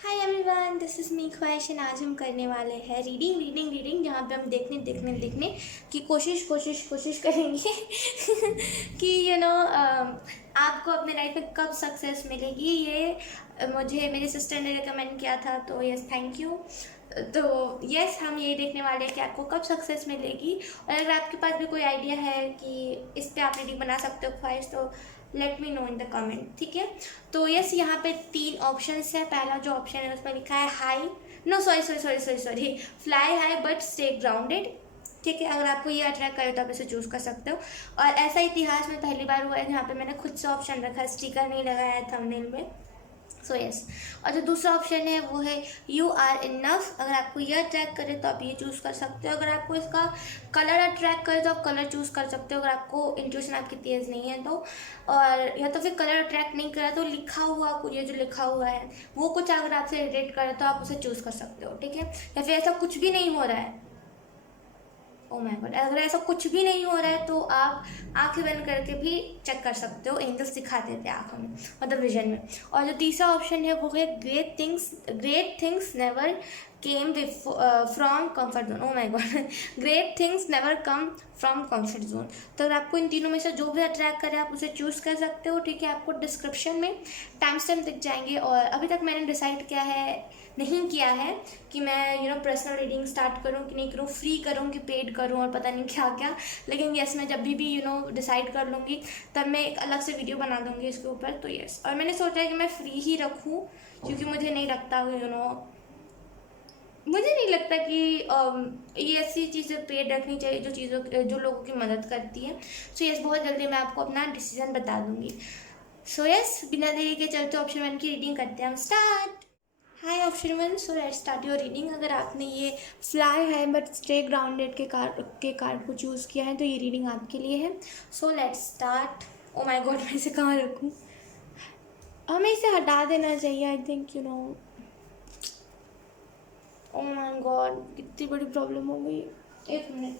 Hi everyone, this is me Khwahishan. आज हम करने वाले हैं रीडिंग जहाँ पे हम देखने की कोशिश करेंगे कि आपको अपने लाइफ में कब सक्सेस मिलेगी। ये मुझे मेरी सिस्टर ने रिकमेंड किया था, तो यस, थैंक यू। तो यस, हम ये देखने वाले हैं कि आपको कब सक्सेस मिलेगी। और अगर आपके पास भी कोई आइडिया है कि इस पे आप रीडिंग बना सकते हो ख्वाहिश, तो let me know in the comment, ठीक है। तो यस, यहाँ पे 3 ऑप्शंस है। पहला जो ऑप्शन है उसमें लिखा है high, no sorry, fly high but stay grounded. ठीक है, अगर आपको ये अट्रैक्ट करे तो आप इसे चूज़ कर सकते हो। और ऐसा इतिहास में पहली बार हुआ है जहाँ पे मैंने खुद से ऑप्शन रखा है, स्टिकर नहीं लगाया है थंबनेल में। So yes. और जो दूसरा ऑप्शन है वो है यू आर इनफ। अगर आपको ये अट्रैक्ट करे तो आप ये चूज़ कर सकते हो। अगर आपको इसका कलर अट्रैक्ट करे तो आप कलर चूज़ कर सकते हो, अगर आपको इंट्यूशन आपकी तेज़ नहीं है तो। और या तो फिर कलर अट्रैक्ट नहीं करा तो लिखा हुआ, ये जो लिखा हुआ है वो कुछ अगर आपसे रिलेट करे तो आप उसे चूज़ कर सकते हो, ठीक है। या फिर ऐसा कुछ भी नहीं हो रहा है, ओ माय गॉड, अगर ऐसा कुछ भी नहीं हो रहा है तो आप आंखें बंद करके भी चेक कर सकते हो। एंजल्स दिखा देते हैं आंखों में, मतलब विजन में। और जो तीसरा ऑप्शन है वो है great things never came from comfort zone. O my God, great things never come from comfort zone. तो अगर आपको इन तीनों में से जो भी अट्रैक्ट करे आप उसे चूज़ कर सकते हो, ठीक है। आपको डिस्क्रिप्शन में टाइम स्टैम्प दिख जाएंगे। और अभी तक मैंने डिसाइड किया है, नहीं किया है कि मैं पर्सनल रीडिंग स्टार्ट करूं कि नहीं करूं, फ्री करूं कि पेड करूं, और पता नहीं क्या क्या। लेकिन यस, मैं जब भी डिसाइड कर लूँगी तब मैं एक अलग से वीडियो बना दूँगी इसके ऊपर। तो यस, और मैंने सोचा है कि मैं फ्री ही रखूं, क्योंकि मुझे नहीं लगता मुझे नहीं लगता कि ये ऐसी चीज़ें पेड रखनी चाहिए जो लोगों की मदद करती है। सो यस, बहुत जल्दी मैं आपको अपना डिसीजन बता दूँगी। सो यस, बिना देरी के चलते ऑप्शन 1 की रीडिंग करते हैं हम start. Hi option 1, so let's start your reading. अगर आपने ये फ्लाई है बट स्टे ग्राउंडेड के कार्ड को चूज़ किया है तो ये रीडिंग आपके लिए है। So let's start. O my God, मैं इसे कहाँ रखूँ? हमें इसे हटा देना चाहिए, I think oh my God, कितनी बड़ी प्रॉब्लम हो गई। एक मिनट।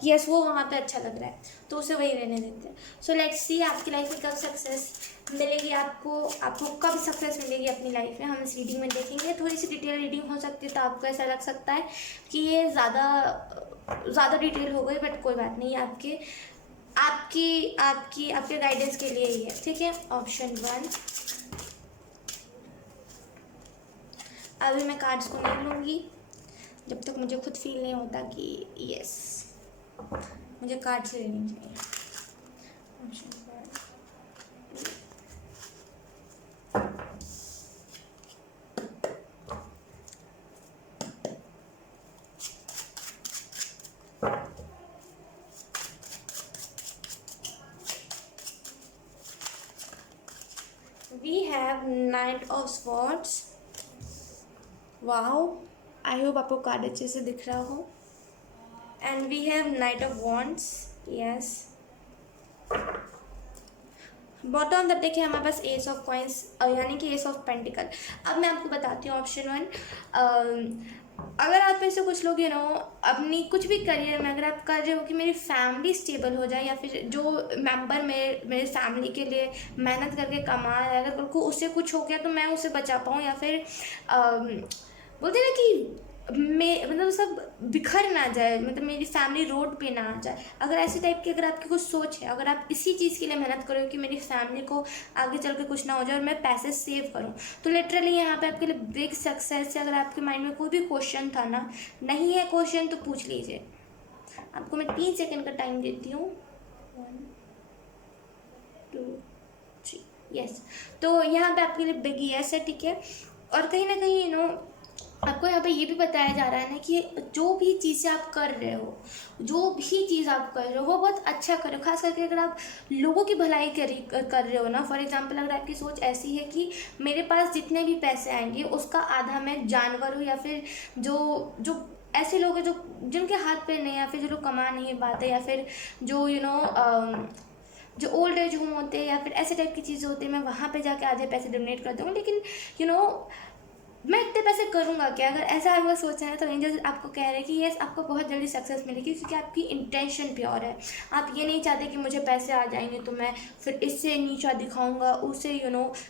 यस, वो वहाँ पे अच्छा लग रहा है तो उसे वही रहने देते हैं। सो लेट्स सी आपकी लाइफ में कब सक्सेस मिलेगी, आपको कब सक्सेस मिलेगी अपनी लाइफ में, हम इस रीडिंग में देखेंगे। थोड़ी सी डिटेल रीडिंग हो सकती है तो आपको ऐसा लग सकता है कि ये ज़्यादा डिटेल हो गई, बट कोई बात नहीं, आपके गाइडेंस के लिए ही है, ठीक है। ऑप्शन 1, अभी मैं कार्ड्स को नहीं लूँगी जब तक मुझे खुद फील नहीं होता कि यस, मुझे कार्ड से लेनी चाहिए। Option 1, we have Knight of Swords। Wow, I hope आपको कार्ड अच्छे से दिख रहा हो। And we have knight of wands. Yes, bottom तब देखिए हमारे पास एस ऑफ कॉइंस, यानी कि एस ऑफ पेंटिकल। अब मैं आपको बताती हूँ ऑप्शन 1। अगर आप में से कुछ लोग अपनी कुछ भी करियर में अगर आप कर रहे हो कि मेरी फैमिली स्टेबल हो जाए, या फिर जो मेंबर मेरे फैमिली के लिए मेहनत करके कमा रहा है, अगर उनको उससे कुछ हो गया तो मैं उसे बचा पाऊँ, या फिर बोलते ना कि मतलब सब बिखर ना जाए, मतलब मेरी फैमिली रोड पे ना आ जाए। अगर ऐसी टाइप की अगर आपकी कुछ सोच है, अगर आप इसी चीज़ के लिए मेहनत करो कि मेरी फैमिली को आगे चल के कुछ ना हो जाए और मैं पैसे सेव करूं, तो लिटरली यहाँ पे आपके लिए बिग सक्सेस है। अगर आपके माइंड में कोई भी क्वेश्चन था ना, नहीं है क्वेश्चन तो पूछ लीजिए। आपको मैं 3 सेकेंड का टाइम देती हूँ। 1 2 3, यस। तो यहाँ पे आपके लिए बिग यस है, ठीक है। और कहीं ना कहीं आपको यहाँ पे ये भी बताया जा रहा है ना कि जो भी चीज़ें आप कर रहे हो, जो भी चीज़ आप कर रहे हो वो बहुत अच्छा कर रहे हो। खास करके अगर आप लोगों की भलाई कर रहे हो ना, फॉर एग्जांपल अगर आपकी सोच ऐसी है कि मेरे पास जितने भी पैसे आएंगे उसका आधा मैं जानवर हूँ, या फिर जो जो ऐसे लोग हैं जो जिनके हाथ पे नहीं, या फिर जो लोग कमा नहीं पाते, या फिर जो जो ओल्ड एज होम होते हैं, या फिर ऐसे टाइप की चीज़ें होती है, मैं वहाँ पे जाके आधे पैसे डोनेट कर दूँगी। लेकिन यू नो मैं इतने पैसे करूँगा क्या? अगर ऐसा आपको सोचा है तो एंजल्स आपको कह रहे हैं कि यस, आपको बहुत जल्दी सक्सेस मिलेगी, क्योंकि आपकी इंटेंशन प्योर है। आप ये नहीं चाहते कि मुझे पैसे आ जाएंगे तो मैं फिर इससे नीचा दिखाऊंगा, उससे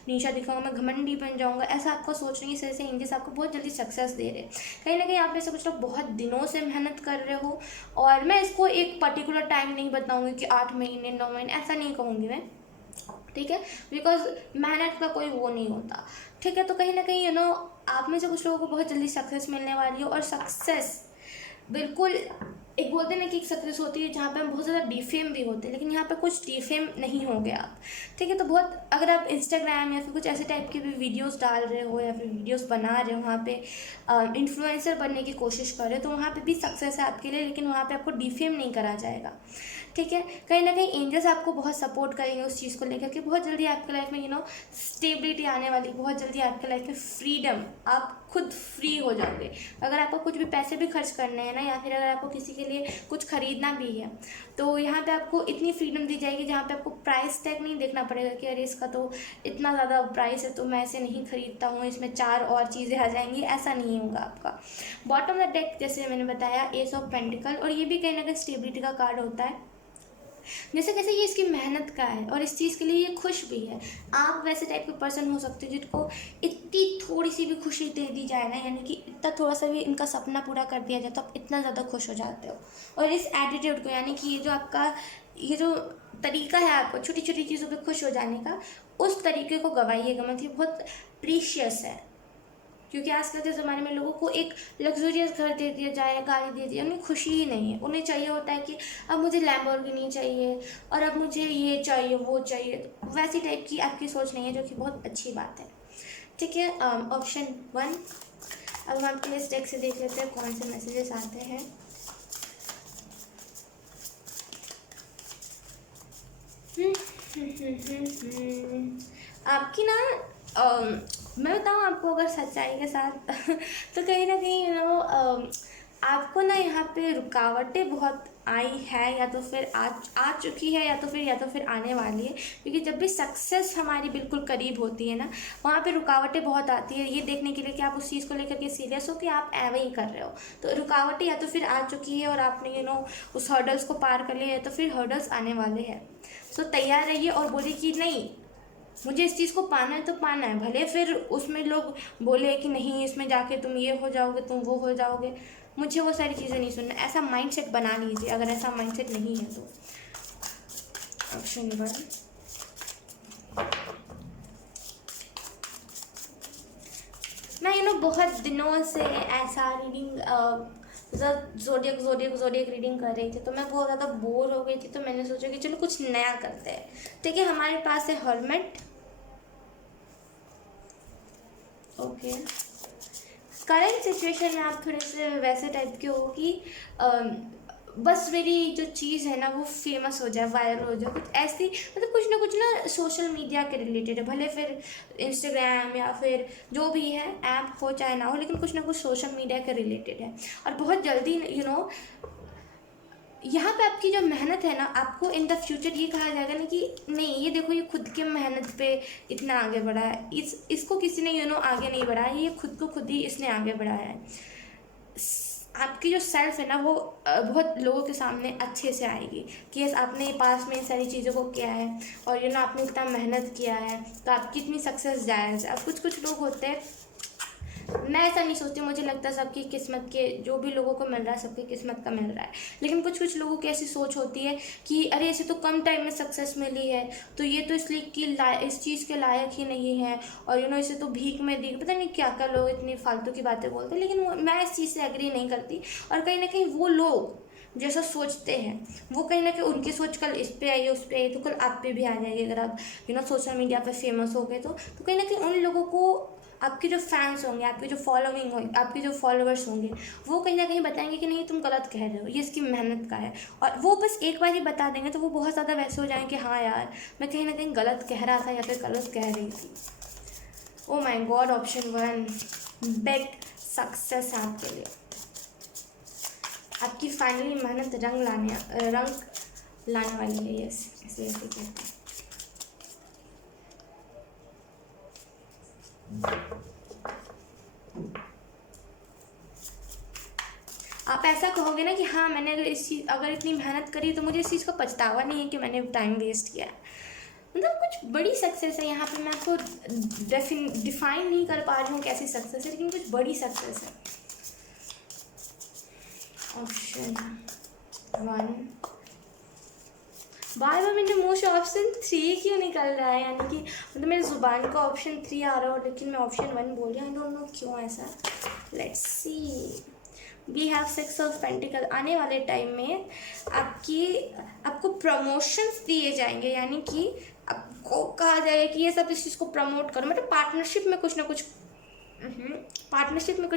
नीचा दिखाऊंगा, मैं घमंडी बन जाऊंगा, ऐसा आपका सोच नहीं है। इस वजह से एंजल्स आपको बहुत जल्दी सक्सेस दे रहे हैं। कहीं ना कहीं आप में से कुछ लोग बहुत दिनों से मेहनत कर रहे हो, और मैं इसको एक पर्टिकुलर टाइम नहीं बताऊँगी कि 8 महीने 9 महीने, ऐसा नहीं कहूँगी मैं, ठीक है, बिकॉज मेहनत का कोई वो नहीं होता, ठीक है। तो कहीं ना कहीं आप में से कुछ लोगों को बहुत जल्दी सक्सेस मिलने वाली है, और सक्सेस बिल्कुल, एक बोलते हैं ना कि एक सक्सेस होती है जहाँ पे हम बहुत ज़्यादा डिफेम भी होते हैं, लेकिन यहाँ पे कुछ डिफेम नहीं हो गया आप, ठीक है। तो बहुत, अगर आप इंस्टाग्राम या फिर कुछ ऐसे टाइप की भी वीडियोस डाल रहे हो या फिर वीडियोस बना रहे हो, वहाँ पे इन्फ्लुएंसर बनने की कोशिश कर रहे हो, तो वहाँ पे भी सक्सेस है आपके लिए, लेकिन वहाँ पे आपको डिफेम नहीं करा जाएगा, ठीक है। कहीं ना कहीं एंजल्स आपको बहुत सपोर्ट करेंगे उस चीज़ को लेकर कि बहुत जल्दी आपके लाइफ में स्टेबिलिटी आने वाली, बहुत जल्दी आपके लाइफ में फ्रीडम, आप खुद फ्री हो जाओगे। अगर आपको कुछ भी पैसे भी खर्च करने हैं ना, या फिर अगर आपको किसी के लिए कुछ खरीदना भी है, तो यहाँ पे आपको इतनी फ्रीडम दी जाएगी जहाँ पे आपको प्राइस टैग नहीं देखना पड़ेगा कि अरे इसका तो इतना ज़्यादा प्राइस है तो मैं इसे नहीं खरीदता हूँ, इसमें 4 और चीज़ें आ जाएंगी, ऐसा नहीं होगा आपका। बॉटम ऑफ द डेक जैसे मैंने बताया, एस ऑफ पेंटिकल, और ये भी कहीं ना कहीं स्टेबिलिटी का कार्ड होता है। जैसे कैसे ये इसकी मेहनत का है और इस चीज़ के लिए ये खुश भी है। आप वैसे टाइप के पर्सन हो सकते हो जिनको इतनी थोड़ी सी भी खुशी दे दी जाए ना, यानी कि इतना थोड़ा सा भी इनका सपना पूरा कर दिया जाए तो आप इतना ज़्यादा खुश हो जाते हो। और इस एटीट्यूड को, यानी कि ये जो आपका ये जो तरीका है आपको छोटी छोटी चीज़ों पर खुश हो जाने का, उस तरीके को गवाइएगा मत, ये बहुत प्रीशियस है। क्योंकि आजकल के ज़माने में लोगों को एक लग्जूरियस घर दे दिया जाए, गाड़ी दे दी, उन्हें खुशी ही नहीं है। उन्हें चाहिए होता है कि अब मुझे लैम्बोर्गिनी चाहिए और अब मुझे ये चाहिए वो चाहिए, तो वैसी टाइप की आपकी सोच नहीं है, जो कि बहुत अच्छी बात है, ठीक है। ऑप्शन 1। अब हम आपके इस डेक से देख लेते हैं कौन से मैसेजेस आते हैं। आपकी ना मैं बताऊँ आपको अगर सच्चाई के साथ तो कहीं ना कहीं आपको ना यहाँ पे रुकावटें बहुत आई है, या तो फिर आ चुकी है, या तो फिर आने वाली है। क्योंकि जब भी सक्सेस हमारी बिल्कुल करीब होती है ना, वहाँ पे रुकावटें बहुत आती है, ये देखने के लिए कि आप उस चीज़ को लेकर के सीरियस हो कि आप एवं ही कर रहे हो। तो रुकावटें या तो फिर आ चुकी है और आपने उस हर्डल्स को पार कर लिया, या तो फिर हर्डल्स आने वाले हैं। सो तैयार रहिए और बोलिए कि नहीं, मुझे इस चीज़ को पाना है तो पाना है, भले फिर उसमें लोग बोले कि नहीं इसमें जाके तुम ये हो जाओगे, तुम वो हो जाओगे, मुझे वो सारी चीज़ें नहीं सुनना। ऐसा माइंडसेट बना लीजिए, अगर ऐसा माइंडसेट नहीं है तो। ऑप्शन 1। मैं बहुत दिनों से ऐसा रीडिंग जोडियक रीडिंग कर रही थी, तो मैं बहुत ज़्यादा बोर हो गई थी, तो मैंने सोचा कि चलो कुछ नया करते हैं, ठीक है। हमारे पास है हर्मिट, ओके। करंट सिचुएशन में आप थोड़े से वैसे टाइप के हो कि बस मेरी जो चीज़ है ना वो फेमस हो जाए, वायरल हो जाए, कुछ ऐसी, मतलब कुछ ना सोशल मीडिया के रिलेटेड है, भले फिर इंस्टाग्राम या फिर जो भी है ऐप हो चाहे ना हो, लेकिन कुछ ना कुछ सोशल मीडिया के रिलेटेड है। और बहुत जल्दी यहाँ पे आपकी जो मेहनत है ना, आपको इन द फ्यूचर ये कहा जाएगा ना कि नहीं, ये देखो ये खुद के मेहनत पे इतना आगे बढ़ा है, इसको किसी ने आगे नहीं बढ़ाया, ये खुद को खुद ही इसने आगे बढ़ाया है। आपकी जो सेल्फ है ना वो बहुत लोगों के सामने अच्छे से आएगी कि यस, आपने पास में इन सारी चीज़ों को किया है और आपने इतना मेहनत किया है, तो आपकी इतनी सक्सेस जायज़ है। अब कुछ लोग होते हैं, मैं ऐसा नहीं सोचती, मुझे लगता है सबकी किस्मत के, जो भी लोगों को मिल रहा है सबकी किस्मत का मिल रहा है, लेकिन कुछ लोगों की ऐसी सोच होती है कि अरे इसे तो कम टाइम में सक्सेस मिली है, तो ये तो इसलिए कि इस चीज़ के लायक ही नहीं है, और इसे तो भीख में दी, पता नहीं क्या क्या लोग इतनी फालतू की बातें बोलते हैं। लेकिन मैं इस चीज़ से एग्री नहीं करती, और कहीं ना कहीं वो लोग जैसा सोचते हैं, वो कहीं ना कहीं उनकी सोच कल इस पे आई, उस पे आई, तो कल आप पे भी आ जाएगी। अगर आप सोशल मीडिया पर फेमस हो गए तो कहीं ना कहीं उन लोगों को, आपके जो फैंस होंगे, आपकी जो फॉलोइंग होगी, आपके जो फॉलोअर्स होंगे, वो कहीं ना कहीं बताएंगे कि नहीं तुम गलत कह रहे हो, ये इसकी मेहनत का है। और वो बस एक बार ही बता देंगे तो वो बहुत ज़्यादा वैसे हो जाएंगे कि हाँ यार, मैं कहीं ना कहीं गलत कह रहा था या फिर गलत कह रही थी। ओ my God, option 1 big success है आपके लिए। आपकी फाइनली मेहनत रंग लाने वाली है। यस, ऐसे ऐसे कहते हैं। आप ऐसा कहोगे ना कि हाँ मैंने अगर इतनी मेहनत करी तो मुझे इस चीज़ का पछतावा नहीं है कि मैंने टाइम वेस्ट किया है। मतलब कुछ बड़ी सक्सेस है यहाँ पे, मैं आपको डिफाइन नहीं कर पा रही हूँ कैसी सक्सेस है, लेकिन कुछ बड़ी सक्सेस है। ऑप्शन 1 बार बार मेरे मुँह से ऑप्शन 3 क्यों निकल रहा है, यानी कि मतलब मेरे ज़ुबान का ऑप्शन 3 आ रहा है लेकिन मैं ऑप्शन 1 बोल रही हूँ। आई डोंट नो क्यों ऐसा। Let's see, we have 6 of pentacle. आने वाले टाइम में आपको प्रमोशंस दिए जाएंगे, यानी कि आपको कहा जाएगा कि ये सब इस चीज़ को प्रमोट करो, मतलब पार्टनरशिप में कुछ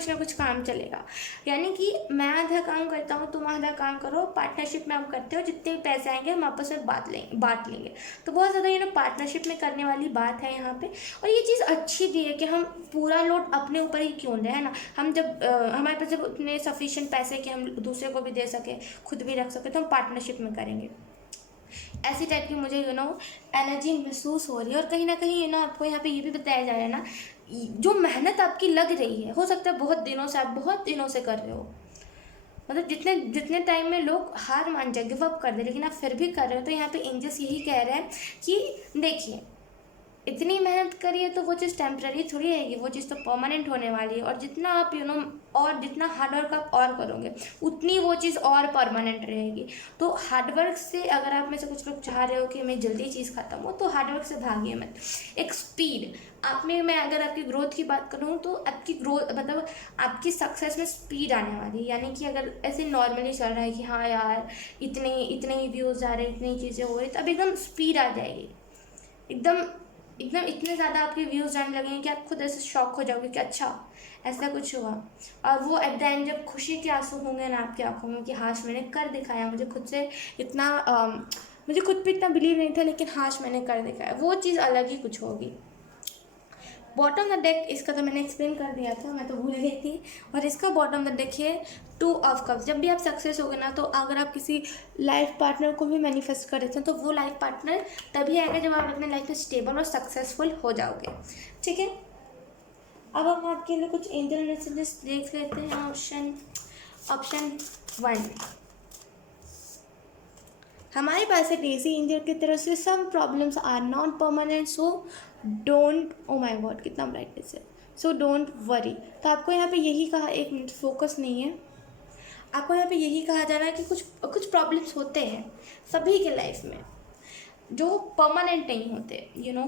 ना कुछ काम चलेगा। यानी कि मैं आधा काम करता हूँ, तुम आधा काम करो, पार्टनरशिप में हम करते हो, जितने भी पैसे आएंगे हम आपस में बांट लेंगे। तो बहुत ज़्यादा पार्टनरशिप में करने वाली बात है यहाँ पे। और ये चीज़ अच्छी भी है कि हम पूरा लोड अपने ऊपर ही क्यों लें, है ना। हम जब हमारे पास जब उतने सफिशिएंट पैसे कि हम दूसरे को भी दे सके, खुद भी रख सके, तो हम पार्टनरशिप में करेंगे। ऐसी टाइप की मुझे एनर्जी महसूस हो रही है। और कहीं ना कहीं आपको यहाँ पे ये भी बताया जा रहा है ना, जो मेहनत आपकी लग रही है, हो सकता है बहुत दिनों से, आप बहुत दिनों से कर रहे हो, मतलब जितने टाइम में लोग हार मान जाए, गिव अप कर दे, लेकिन आप फिर भी कर रहे हो। तो यहाँ पे एंजल्स यही कह रहे हैं कि देखिए, इतनी मेहनत करिए तो वो चीज़ टेम्प्रेरी थोड़ी रहेगी, वो चीज़ तो परमानेंट होने वाली है। और जितना आप और जितना हार्डवर्क आप और करोगे, उतनी वो चीज़ और परमानेंट रहेगी। तो हार्डवर्क से, अगर आप में से कुछ लोग चाह रहे हो कि मैं जल्दी चीज़ ख़त्म हो, तो हार्डवर्क से भागिए मत। एक स्पीड आप में, मैं अगर आपकी ग्रोथ की बात करूँ तो आपकी ग्रोथ मतलब आपकी सक्सेस में स्पीड आने वाली है। यानी कि अगर ऐसे नॉर्मली चल रहा है कि हाँ यार इतने ही व्यूज़ आ रहे हैं, इतनी चीज़ें हो रही, तो अब एकदम स्पीड आ जाएगी, एकदम इतने ज़्यादा आपके व्यूज़ जाने लगेंगे कि आप खुद ऐसे शॉक हो जाओगे कि अच्छा ऐसा कुछ हुआ। और वो एट द एंड जब खुशी के आंसू होंगे ना आपकी आंखों में कि हाश मैंने कर दिखाया, मुझे खुद से इतना मुझे खुद पे इतना बिलीव नहीं था, लेकिन हाश मैंने कर दिखाया, वो चीज़ अलग ही कुछ होगी। बॉटम द डेक, इसका तो मैंने एक्सप्लेन कर दिया था, मैं तो भूल गई थी। और इसका बॉटम द डेक है 2 ऑफ कप्स। जब भी आप सक्सेस होगे ना, तो अगर आप किसी लाइफ पार्टनर को भी मैनिफेस्ट कर रहे थे, तो वो लाइफ पार्टनर तभी आएगा जब आप अपने लाइफ में स्टेबल और सक्सेसफुल हो जाओगे। ठीक है, अब हम आपके लिए कुछ एंजल मैसेजेस देख लेते हैं। ऑप्शन 1 हमारे पास है डेजी एंजल की तरफ से, some problems are not permanent, so don't, oh my god कितना ब्राइटनेस है, सो डोंट वरी। तो आपको यहाँ पे यही कहा, एक मिनट फोकस नहीं है, आपको यहाँ पे यही कहा जा रहा है कि कुछ प्रॉब्लम्स होते हैं सभी के लाइफ में जो परमानेंट नहीं होते।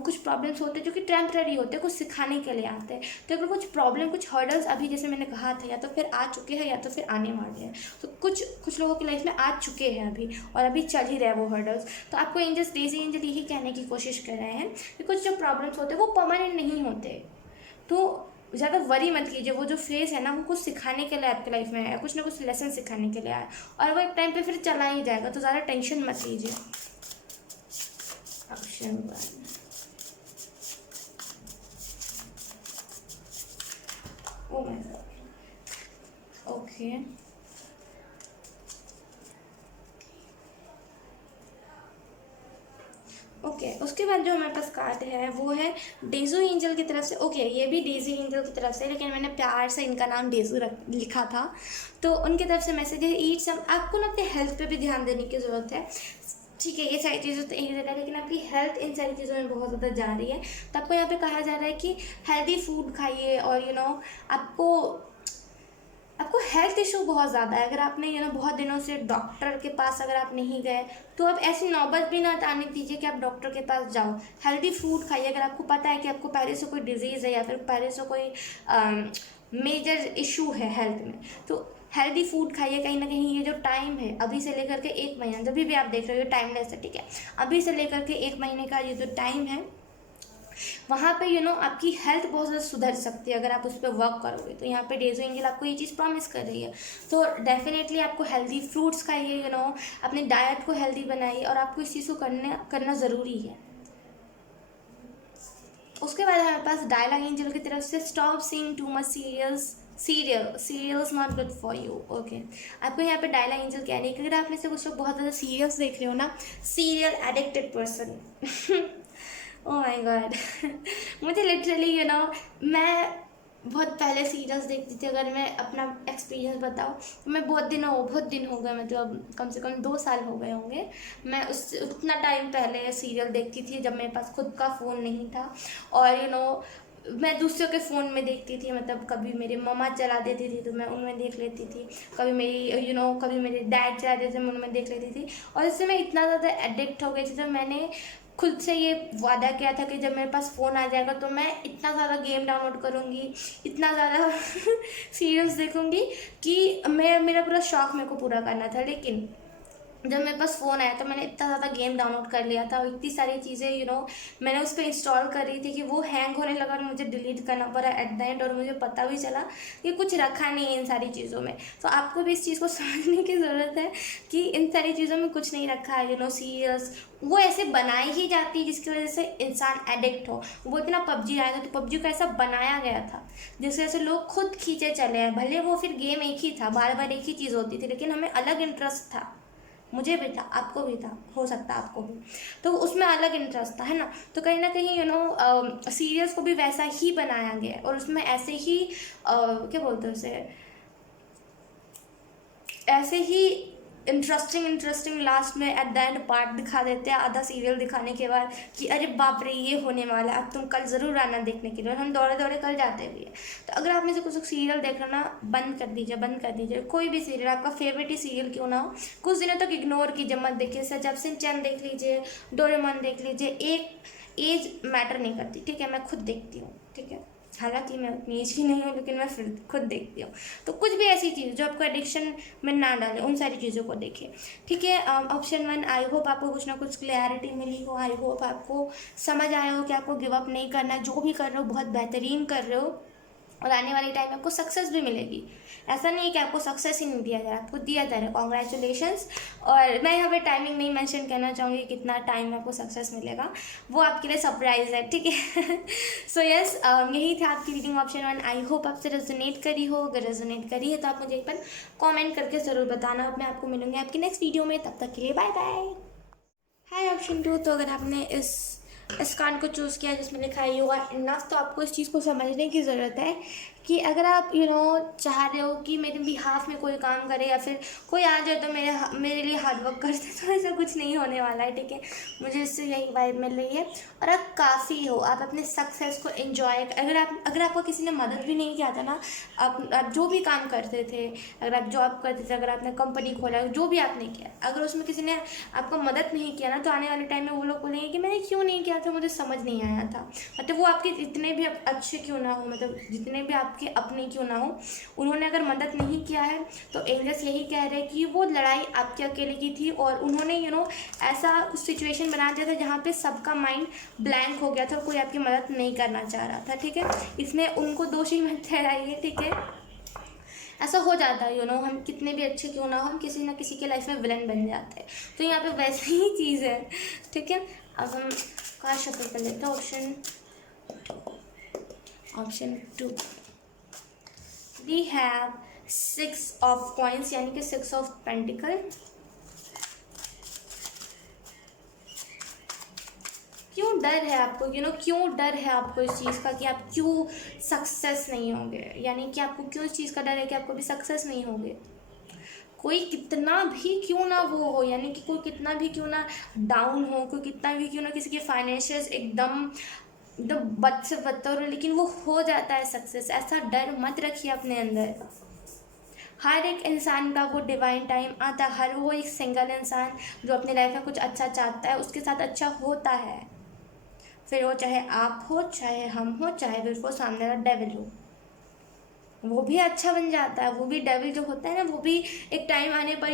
कुछ प्रॉब्लम्स होते हैं जो कि टेम्पररी होते हैं, कुछ सिखाने के लिए आते हैं। तो अगर कुछ प्रॉब्लम, कुछ हर्डल्स अभी जैसे मैंने कहा था, या तो फिर आ चुके हैं या तो फिर आने वाले हैं, तो कुछ लोगों की लाइफ में आ चुके हैं अभी, और अभी चल ही रहे हैं वो हर्डल्स। तो आपको एंजल्स, डेजी एंजल यही कहने की कोशिश कर रहे हैं कि कुछ जो प्रॉब्लम्स होते हैं वो परमानेंट नहीं होते। तो ज़्यादा वरी मत कीजिए, वो जो फेस है ना, वो कुछ सिखाने के लिए आपके लाइफ में आया, कुछ ना कुछ लेसन सिखाने के लिए आया, और वो एक टाइम पे फिर चला ही जाएगा। तो ज़्यादा टेंशन मत लीजिए। Option 1 O my God, okay. उसके बाद जो हमारे पास कार्ड है वो है डेजू एंजल की तरफ से। ओके, ये भी डेजी एंजल की तरफ से, लेकिन मैंने प्यार से इनका नाम डेजू लिखा था। तो उनकी तरफ से मैसेज है, ईट सम। आपको ना अपने हेल्थ पे भी ध्यान देने की ज़रूरत है। ठीक है, ये सारी चीज़ें तो एक जगह है, लेकिन आपकी हेल्थ इन सारी चीज़ों में बहुत ज़्यादा जा रही है। तो आपको यहाँ पे कहा जा रहा है कि हेल्दी फूड खाइए, और आपको हेल्थ इशू बहुत ज़्यादा है। अगर आपने बहुत दिनों से डॉक्टर के पास अगर आप नहीं गए, तो अब ऐसी नौबत भी ना आने दीजिए कि आप डॉक्टर के पास जाओ। हेल्दी फूड खाइए। अगर आपको पता है कि आपको पहले से कोई डिजीज़ है या फिर पहले से कोई मेजर इशू है हेल्थ में, तो हेल्दी फूड खाइए। कहीं ना कहीं ये जो टाइम है, अभी से लेकर के 1 महीना, जब भी आप देख रहे हो टाइमलेस है, ठीक है, अभी से लेकर के 1 महीने का ये जो टाइम है, वहाँ पे आपकी हेल्थ बहुत ज़्यादा सुधर सकती है अगर आप उस पर वर्क करोगे। तो यहाँ पे डेजो एंजल आपको ये चीज़ प्रॉमिस कर रही है। तो डेफिनेटली आपको हेल्दी फ्रूट्स खाइए, अपने डाइट को हेल्दी बनाइए, और आपको इस चीज़ को करना ज़रूरी है। उसके बाद हमारे पास डायला एंजल की तरफ से, stop seeing too much serials not good for you. Okay, आपको यहाँ पे डायला एंजल कह रही है कि अगर आप में से कुछ लोग बहुत ज़्यादा सीरियल्स देख रहे हो ना, serial addicted person, oh my God, मुझे लिटरली बहुत पहले सीरियल्स देखती थी। अगर मैं अपना एक्सपीरियंस बताऊँ तो मैं बहुत दिन हो गए, मतलब कम से कम 2 साल हो गए होंगे। मैं उस उतना टाइम पहले सीरियल देखती थी जब मेरे पास खुद का फ़ोन नहीं था। और मैं दूसरों के फ़ोन में देखती थी, मतलब कभी मेरी मम्मा चला देती थी तो मैं उनमें देख लेती थी, कभी कभी मेरे डैड चला देते थे मैं उनमें देख लेती थी। और इससे मैं इतना ज़्यादा एडिक्ट हो गई थी, तो मैंने खुद से ये वादा किया था कि जब मेरे पास फ़ोन आ जाएगा तो मैं इतना ज़्यादा गेम डाउनलोड करूँगी, इतना ज़्यादा सीरियल्स देखूँगी कि मेरा पूरा शौक़ मेरे को पूरा करना था। लेकिन जब मेरे पास फ़ोन आया तो मैंने इतना ज़्यादा गेम डाउनलोड कर लिया था और इतनी सारी चीज़ें मैंने उस पर इंस्टॉल कर रही थी कि वो हैंग होने लगा और मुझे डिलीट करना पड़ा एट द एंड। और मुझे पता भी चला कि कुछ रखा नहीं है इन सारी चीज़ों में। तो आपको भी इस चीज़ को समझने की ज़रूरत है कि इन सारी चीज़ों में कुछ नहीं रखा है। सीरियल्स वो ऐसे बनाई ही जाती है जिसकी वजह से इंसान एडिक्ट हो। वो इतना पबजी आया था तो पबजी को ऐसा बनाया गया था जिसकी वजह से लोग खुद खींचे चले हैं। भले वो फिर गेम एक ही था, बार बार एक ही चीज़ होती थी, लेकिन हमें अलग इंटरेस्ट था। मुझे भी था, आपको भी था, हो सकता है आपको भी, तो उसमें अलग इंटरेस्ट था, है ना। तो कहीं ना कहीं सीरियल्स को भी वैसा ही बनाया गया है और उसमें ऐसे ही क्या बोलते हैं उसे, ऐसे ही इंटरेस्टिंग लास्ट में एट द एंड पार्ट दिखा देते हैं आधा सीरियल दिखाने के बाद कि अरे बाप रे ये होने वाला है, अब तुम कल ज़रूर आना देखने के लिए। और हम दौड़े दौड़े कल जाते भी हैं। तो अगर आप में से कुछ सीरियल देखना ना बंद कर दीजिए। कोई भी सीरियल, आपका फेवरेट ही सीरियल क्यों ना हो, कुछ दिनों तक इग्नोर कीजिए, मत देखिए। जब सिंचैन देख लीजिए, डोरेमोन देख लीजिए, एक एज मैटर नहीं करती, ठीक है। मैं खुद देखती हूँ, ठीक है, हालांकि मैं उतनी एज की नहीं हूँ, लेकिन मैं फिर खुद देखती हूँ। तो कुछ भी ऐसी चीज़ जो आपको एडिक्शन में ना डाले, उन सारी चीज़ों को देखें, ठीक है। ऑप्शन 1, आई होप आपको कुछ ना कुछ क्लैरिटी मिली हो, आई होप आपको समझ आया हो कि आपको गिव अप नहीं करना, जो भी कर रहे हो बहुत बेहतरीन कर रहे हो और आने वाले टाइम में आपको सक्सेस भी मिलेगी। ऐसा नहीं है कि आपको सक्सेस ही नहीं दिया जा रहा, आपको दिया जा रहा है, कॉन्ग्रेचुलेशंस। और मैं यहाँ पे टाइमिंग नहीं मेंशन करना चाहूँगी कितना टाइम में आपको सक्सेस मिलेगा, वो आपके लिए सरप्राइज है, ठीक है। सो यस, यही था आपकी रीडिंग ऑप्शन 1। आई होप आपसे रेजोनेट करी हो। अगर रेजोनेट करी है तो आप मुझे एक बार कॉमेंट करके ज़रूर बताना। अब मैं आपको मिलूंगी आपकी नेक्स्ट वीडियो में, तब तक के लिए बाय बाय। हाय ऑप्शन 2, तो अगर आपने इस कान को चूज़ किया जिसमें लिखा है यू आर इनफ, तो आपको इस चीज़ को समझने की ज़रूरत है कि अगर आप चाह रहे हो कि मेरे बिहाफ में कोई काम करे या फिर कोई आ जाए तो मेरे लिए हार्ड वर्क कर दे, तो ऐसा कुछ नहीं होने वाला है, ठीक है। मुझे इससे यही वाइब मिल रही है। और आप काफ़ी हो, आप अपने सक्सेस को एंजॉय, अगर आपको किसी ने मदद भी नहीं किया था ना, आप जो भी काम करते थे, अगर आप जॉब करते थे, अगर आपने कंपनी खोला, जो भी आपने किया, अगर उसमें किसी ने आपको मदद नहीं किया ना, तो आने वाले टाइम में वो लोग बोलेंगे कि मैंने क्यों नहीं किया था, मुझे समझ नहीं आया था। मतलब वो आपके जितने भी अच्छे क्यों ना हो, मतलब जितने भी आपके अपने क्यों ना हो, उन्होंने अगर मदद नहीं किया है तो एंजल्स यही कह रहे हैं कि वो लड़ाई आपके अकेले की थी और उन्होंने ऐसा सिचुएशन बना दिया था जहाँ पे सबका माइंड ब्लैंक हो गया था, कोई आपकी मदद नहीं करना चाह रहा था, ठीक है। इसमें उनको दोषी मत ठहराइए, ठीक है। ऐसा हो जाता है, हम कितने भी अच्छे क्यों ना हो, हम किसी ना किसी के लाइफ में विलन बन जाते हैं। तो यहाँ पे वैसी ही चीज़ है, ठीक है। अब हम कार्ड शफल कर लेते हैं। Option 2, we have 6 of coins, यानी कि 6 ऑफ पेंटिकल। क्यों डर है आपको, क्यों डर है आपको इस चीज़ का कि आप क्यों सक्सेस नहीं होंगे, यानी कि आपको क्यों इस चीज़ का डर है कि आपको भी सक्सेस नहीं होंगे। कोई कितना भी क्यों ना वो हो, यानी कि कोई कितना भी क्यों ना डाउन हो, कोई कितना भी क्यों ना किसी के फाइनेंशियल एकदम बद से बदतर हो, लेकिन वो हो जाता है सक्सेस। ऐसा डर मत रखिए अपने अंदर। हर एक इंसान का वो डिवाइन टाइम आता है, हर वो एक सिंगल इंसान जो अपनी लाइफ में कुछ अच्छा चाहता है उसके साथ अच्छा होता है। फिर वो चाहे आप हो, चाहे हम हो, चाहे फिर वो सामने वाला डेविल हो, वो भी अच्छा बन जाता है। वो भी डेविल जो होता है ना, वो भी एक टाइम आने पर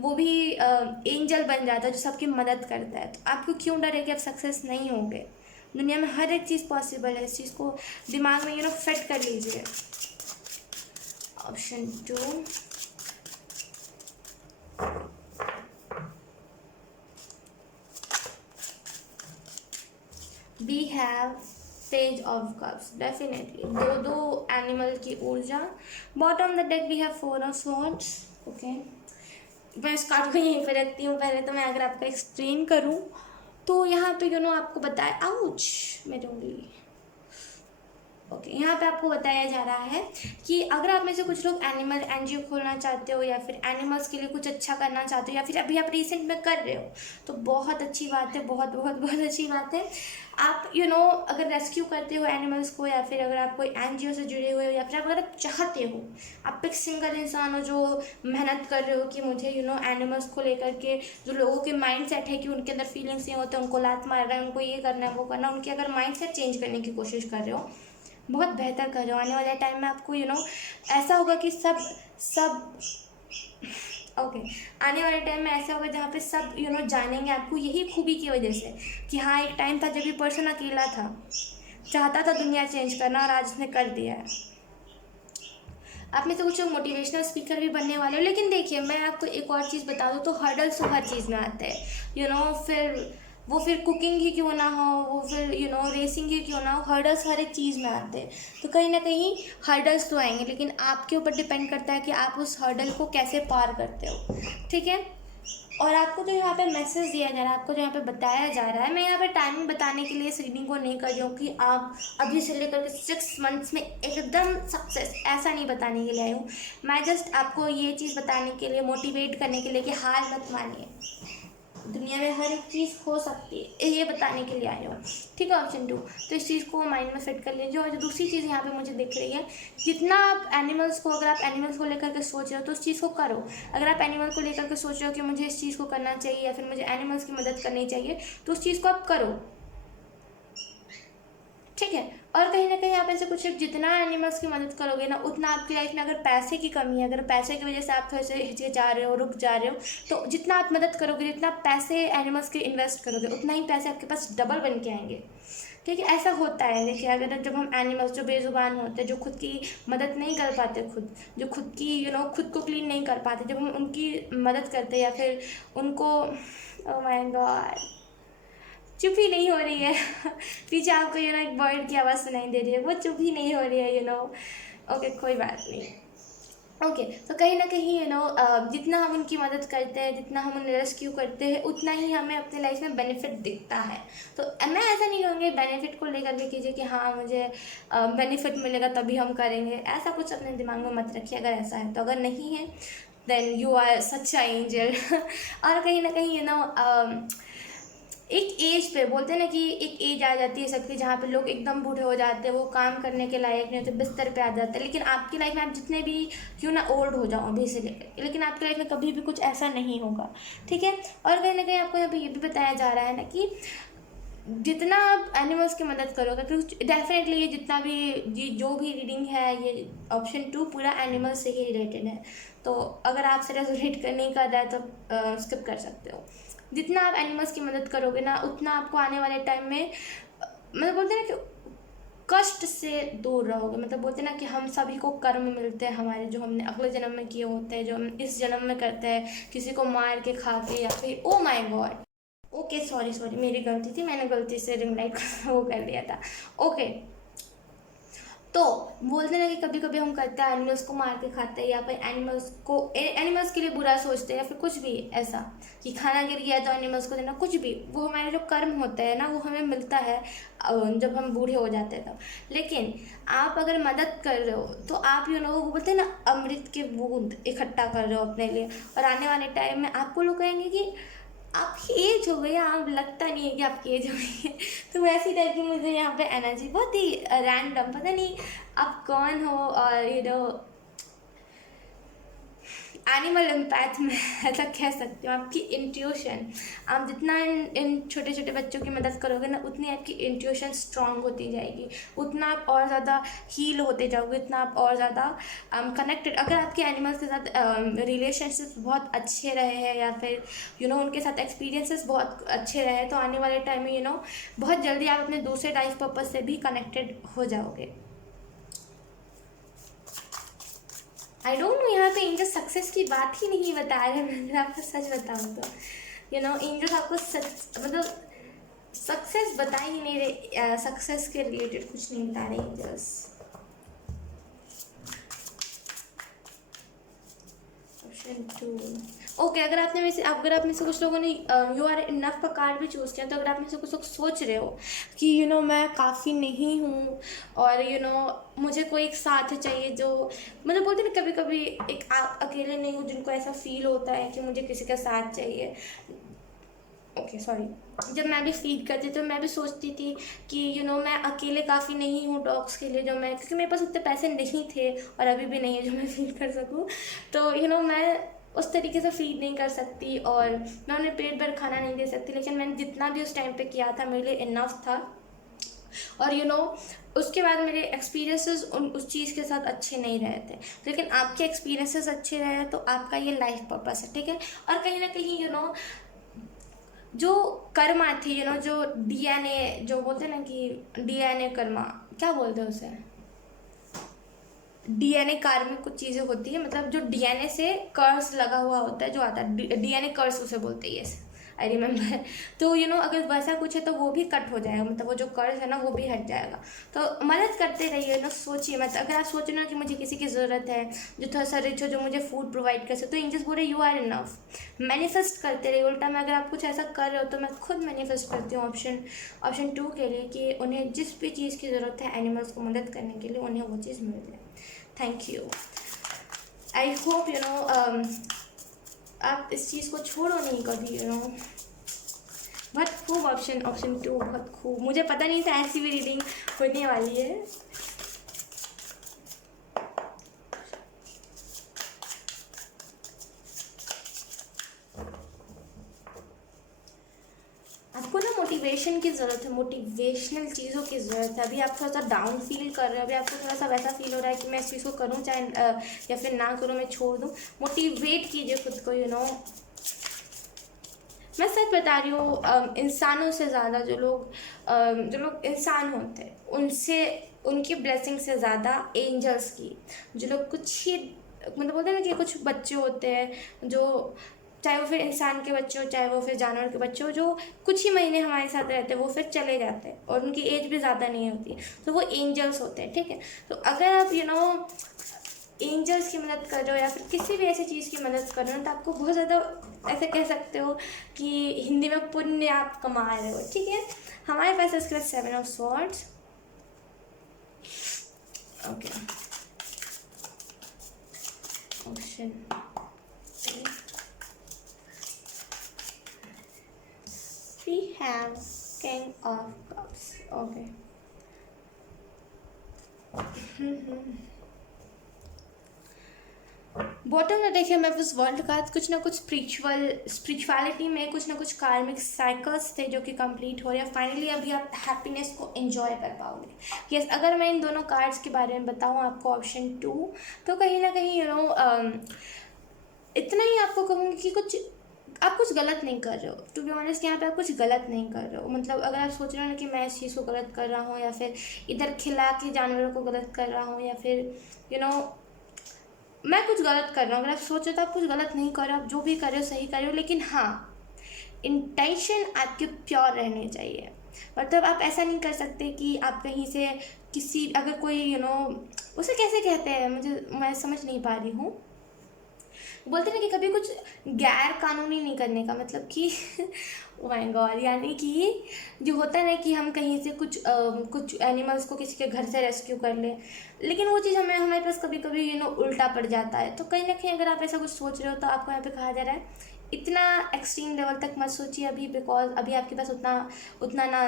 वो भी एंजल बन जाता है जो सबकी मदद करता है। तो आपको क्यों डर है कि आप सक्सेस नहीं होंगे। दुनिया में हर एक चीज़ पॉसिबल है, इस चीज़ को दिमाग में फिट कर लीजिए। Option 2, we have page of cups. Definitely दो एनिमल की ऊर्जा। Bottom the deck we have 4 of swords. Okay, मैं इस कार्ड को यहीं पे रखती हूँ। पहले तो मैं अगर आपको एक्सप्लेन करूँ तो यहाँ पे आपको बताया, आउच मेरी उंगली। ओके, यहाँ पे आपको बताया जा रहा है कि अगर आप में से कुछ लोग एनिमल एनजीओ खोलना चाहते हो या फिर एनिमल्स के लिए कुछ अच्छा करना चाहते हो या फिर अभी आप रिसेंट में कर रहे हो, तो बहुत अच्छी बात है, बहुत बहुत बहुत अच्छी बात है। आप अगर रेस्क्यू करते हो एनिमल्स को या फिर अगर आप कोई एनजीओ से जुड़े हुए हो या फिर अगर आप चाहते हो, आप एक सिंगल इंसान हो जो मेहनत कर रहे हो कि मुझे एनिमल्स को लेकर के जो लोगों के माइंड सेट है कि उनके अंदर फीलिंग्स नहीं होते, उनको लात मार रहा है, उनको ये करना है वो करना, उनके अगर माइंड सेट चेंज करने की कोशिश कर रहे हो, बहुत बेहतर कर रहे हो। आने वाले टाइम में आपको ऐसा होगा कि सब ओके आने वाले टाइम में ऐसा होगा जहाँ पे सब जानेंगे आपको यही खूबी की वजह से कि हाँ, एक टाइम था जब ये पर्सन अकेला था, चाहता था दुनिया चेंज करना और आज उसने कर दिया है। आप में से कुछ लोग मोटिवेशनल स्पीकर भी बनने वाले हो, लेकिन देखिए मैं आपको एक और चीज़ बता दूँ, तो हर्डल्स तो हर चीज़ में आते हैं। फिर कुकिंग ही क्यों ना हो, वो फिर रेसिंग ही क्यों ना हो, हर्डल्स हर एक चीज़ में आते हैं। तो कहीं ना कहीं हर्डल्स तो आएंगे, लेकिन आपके ऊपर डिपेंड करता है कि आप उस हर्डल को कैसे पार करते हो, ठीक है। और आपको जो यहाँ पे मैसेज दिया जा रहा है, आपको जो यहाँ पे बताया जा रहा है, मैं यहाँ पे टाइमिंग बताने के लिए इस रीडिंग को नहीं कर रही हूँ कि आप अभी से लेकर के 6 मंथ्स में एकदम सक्सेस, ऐसा नहीं बताने के लिए आई हूँ। मैं जस्ट आपको ये चीज़ बताने के लिए, मोटिवेट करने के लिए कि हार मत मानिए, दुनिया में हर एक चीज़ हो सकती है, ये बताने के लिए आए हो, ठीक है। ऑप्शन 2, तो इस चीज़ को माइंड में फिट कर लीजिए। और जो दूसरी चीज़ यहाँ पे मुझे दिख रही है, जितना आप एनिमल्स को, अगर आप एनिमल्स को लेकर के सोच रहे हो तो उस चीज़ को करो। अगर आप एनिमल को लेकर के सोच रहे हो कि मुझे इस चीज़ को करना चाहिए या फिर मुझे एनिमल्स की मदद करनी चाहिए, तो उस चीज़ को आप करो, ठीक है। और कहीं ना कहीं आप ऐसे कुछ जितना एनिमल्स की मदद करोगे ना, उतना आपकी लाइफ में अगर पैसे की कमी है, अगर पैसे की वजह से आप थोड़े से हिचकिचा रहे हो, रुक जा रहे हो, तो जितना आप मदद करोगे, जितना पैसे एनिमल्स के इन्वेस्ट करोगे, उतना ही पैसे आपके पास डबल बन के आएंगे, ठीक है। ऐसा होता है। देखिए, अगर जब हम एनिमल्स जो बेजुबान होते हैं, जो खुद की मदद नहीं कर पाते, जो खुद की खुद को क्लीन नहीं कर पाते, जब हम उनकी मदद करते हैं या फिर उनको, ओह माय गॉड, चुप ही नहीं हो रही है पीछे आपको एक बर्ड की आवाज़ सुनाई दे रही है, वो चुप ही नहीं हो रही है ओके, कोई बात नहीं। ओके, तो कहीं ना कहीं जितना हम उनकी मदद करते हैं, जितना हम उन्हें रेस्क्यू करते हैं, उतना ही हमें अपने लाइफ में बेनिफिट दिखता है। तो मैं ऐसा नहीं कहूँगी बेनिफिट को लेकर के कीजिए कि हाँ मुझे बेनिफिट मिलेगा तभी हम करेंगे, ऐसा कुछ अपने दिमाग में मत रखिए। अगर ऐसा है तो, अगर नहीं है then you are such a angel और कहीं ना कहीं एक एज पे बोलते हैं ना कि एक एज आ जाती है सबकी जहाँ पे लोग एकदम बूढ़े हो जाते हैं, वो काम करने के लायक नहीं होते, बिस्तर पे आ जाते हैं। लेकिन आपकी लाइफ में आप जितने भी क्यों ना ओल्ड हो जाओ अभी से लेकर, लेकिन आपकी लाइफ में कभी भी कुछ ऐसा नहीं होगा, ठीक है। और कहीं ना कहीं आपको यहाँ पे ये भी बताया जा रहा है ना कि जितना आप एनिमल्स की मदद करोगे, तो डेफिनेटली ये जितना भी जो भी रीडिंग है, ये ऑप्शन 2 पूरा एनिमल से ही रिलेटेड है। तो अगर आपसे रेजोनेट नहीं कर रहा है तो स्किप कर सकते हो। जितना आप एनिमल्स की मदद करोगे ना, उतना आपको आने वाले टाइम में मतलब बोलते हैं ना कि कष्ट से दूर रहोगे। मतलब बोलते हैं ना कि हम सभी को कर्म मिलते हैं हमारे, जो हमने अगले जन्म में किए होते हैं, जो हम इस जन्म में करते हैं, किसी को मार के खा के या फिर ओ माय गॉड, ओके सॉरी मेरी गलती थी, मैंने गलती से रिंग लाइट वो कर दिया था। ओके, तो बोलते ना कि कभी कभी हम करते हैं, एनिमल्स को मार के खाते हैं या फिर एनिमल्स के लिए बुरा सोचते हैं या फिर कुछ भी ऐसा कि खाना गिर गया तो एनिमल्स को देना, कुछ भी, वो हमारे जो कर्म होते हैं ना, वो हमें मिलता है जब हम बूढ़े हो जाते हैं तब। लेकिन आप अगर मदद कर रहे हो तो आप वो बोलते हैं ना, अमृत के बूंद इकट्ठा कर रहे हो अपने लिए, और आने वाले टाइम में आपको लोग कहेंगे कि आपकी एज हो गई है, आप लगता नहीं है कि आपकी एज हो गई है। तो वैसी टाइप की मुझे यहाँ पे एनर्जी, बहुत ही रैंडम, पता नहीं आप कौन हो, और एनिमल एम्पैथ में ऐसा कह सकती हूँ, आपकी इंट्यूशन, आप जितना इन छोटे छोटे बच्चों की मदद करोगे ना, उतनी आपकी इंट्यूशन स्ट्रांग होती जाएगी, उतना आप और ज़्यादा हील होते जाओगे, उतना आप और ज़्यादा कनेक्टेड। अगर आपके एनिमल्स के साथ रिलेशनशिप बहुत अच्छे रहे हैं या फिर उनके साथ एक्सपीरियंसेस बहुत अच्छे रहे, तो आने वाले टाइम में बहुत जल्दी आप अपने दूसरे लाइफ पर्पज से भी कनेक्टेड हो जाओगे। आई डोंट नो, यहाँ पे एंजल सक्सेस की बात ही नहीं बता रहे। मैं आपको सच बताऊँ तो एंजल आपको मतलब सक्सेस बता ही नहीं रहे, सक्सेस के रिलेटेड कुछ नहीं बता रहे एंजल्स। ऑप्शन 2। ओके, अगर आप में से कुछ लोगों ने यू आर इनफ का कार्ड भी चूज़ किया, तो अगर आप में से कुछ लोग सोच रहे हो कि मैं काफ़ी नहीं हूँ, और मुझे कोई एक साथ चाहिए, जो मतलब बोलते हैं ना कभी कभी एक आप अकेले नहीं हो, जिनको ऐसा फील होता है कि मुझे किसी का साथ चाहिए। ओके सॉरी, जब मैं भी फीड करती तो मैं भी सोचती थी कि मैं अकेले काफ़ी नहीं हूँ डॉग्स के लिए, क्योंकि मेरे पास उतने पैसे नहीं थे और अभी भी नहीं है जो मैं फीड कर सकूँ। तो मैं उस तरीके से फीड नहीं कर सकती और मैं उन्हें पेट भर खाना नहीं दे सकती, लेकिन मैंने जितना भी उस टाइम पे किया था मेरे लिए इनफ था। और उसके बाद मेरे एक्सपीरियंसेस उस चीज़ के साथ अच्छे नहीं रहे थे, लेकिन आपके एक्सपीरियंसेस अच्छे रहे तो आपका ये लाइफ पर्पस है, ठीक है। और कहीं ना कहीं जो कर्मा थी, जो डीएनए, जो बोलते हैं ना कि डीएनए कर्मा, क्या बोलते हैं उसे, डीएनए कार्मिक कुछ चीज़ें होती है, मतलब जो डीएनए से कर्स लगा हुआ होता है, जो आता है डीएनए कर्स उसे बोलते हैं, यस आई रिमेम्बर। तो अगर वैसा कुछ है तो वो भी कट हो जाएगा, मतलब वो जो कर्ज है ना वो भी हट जाएगा। तो मदद करते रहिए सोचिए मत। अगर आप सोच रहे हो कि मुझे किसी की ज़रूरत है जो थोड़ा सा रिच हो, जो मुझे फूड प्रोवाइड कर सकते, तो एंजल्स बोल रहे यू आर इनफ। मैनिफेस्ट करते रहिए। उल्टा में अगर आप कुछ ऐसा कर रहे हो तो मैं खुद मैनिफेस्ट करती हूँ ऑप्शन 2 के लिए, कि उन्हें जिस भी चीज़ की ज़रूरत है एनिमल्स को मदद करने के लिए, उन्हें वो चीज़ मिल जाए। Thank you. आई होप आप इस चीज़ को छोड़ो नहीं कभी। बहुत खूब ऑप्शन 2, बहुत खूब। मुझे पता नहीं था ऐसी भी रीडिंग होने वाली है। आपको ना मोटिवेशन की ज़रूरत है, मोटिवेशनल चीज़ों की ज़रूरत है। अभी आप थोड़ा सा डाउन फील कर रहे हो, अभी आपको थोड़ा सा वैसा फील हो रहा है कि मैं इस चीज़ को करूँ चाहे या फिर ना करूँ, मैं छोड़ दूँ। मोटिवेट कीजिए खुद को। मैं सच बता रही हूँ, इंसानों से ज़्यादा जो लोग इंसान होते हैं, उनसे उनकी ब्लेसिंग से ज़्यादा एंजल्स की, जो लोग कुछ ही मतलब बोलते हैं ना कि कुछ बच्चे होते हैं जो, चाहे वो फिर इंसान के बच्चे हो चाहे वो फिर जानवर के बच्चे हो, जो कुछ ही महीने हमारे साथ रहते हैं वो फिर चले जाते हैं और उनकी एज भी ज़्यादा नहीं होती, तो वो एंजल्स होते हैं, ठीक है। तो अगर आप एंजल्स की मदद कर रहे हो या फिर किसी भी ऐसी चीज़ की मदद कर रहे हो, तो आपको बहुत ज़्यादा ऐसे कह सकते हो कि हिंदी में पुण्य आप कमा रहे हो, ठीक है। हमारे पास है इसके बाद 7 of swords. Okay, option we have king of cups. Okay. Bottom में देखिए मैं उस वर्ल्ड का कुछ ना कुछ स्पिरिचुअलिटी में कुछ ना कुछ कार्मिक साइकिल्स थे जो कि कंप्लीट हो रहे हैं। फाइनली अभी आप हैप्पीनेस को एंजॉय कर पाओगे। यस, अगर मैं इन दोनों कार्ड्स के बारे में बताऊं आपको, ऑप्शन 2, तो कहीं ना कहीं इतना ही आपको कहूँगी कि आप कुछ गलत नहीं कर रहे हो। टू बी ऑनेस्ट, यहाँ पे आप कुछ गलत नहीं कर रहे हो। मतलब अगर आप सोच रहे हो ना कि मैं इस चीज़ को गलत कर रहा हूँ, या फिर इधर खिला के जानवरों को गलत कर रहा हूँ, या फिर मैं कुछ गलत कर रहा हूँ, अगर आप सोच रहे हो तो आप कुछ गलत नहीं कर रहे हो, आप जो भी कर रहे हो सही कर रहे हो। लेकिन हाँ, इंटेंशन आपके प्योर रहने चाहिए। मतलब आप ऐसा नहीं कर सकते कि आप कहीं से किसी, अगर कोई उसे कैसे कहते हैं, मैं समझ नहीं पा रही हूँ। बोलते ना कि कभी कुछ गैर कानूनी नहीं करने का मतलब कि ओ माय गॉड, यानी कि जो होता है ना कि हम कहीं से कुछ एनिमल्स को किसी के घर से रेस्क्यू कर लें, लेकिन वो चीज़ हमारे पास कभी कभी उल्टा पड़ जाता है। तो कहीं ना कहीं अगर आप ऐसा कुछ सोच रहे हो तो आपको यहाँ पे कहा जा रहा है इतना एक्सट्रीम लेवल तक मत सोचिए अभी, बिकॉज अभी आपके पास उतना ना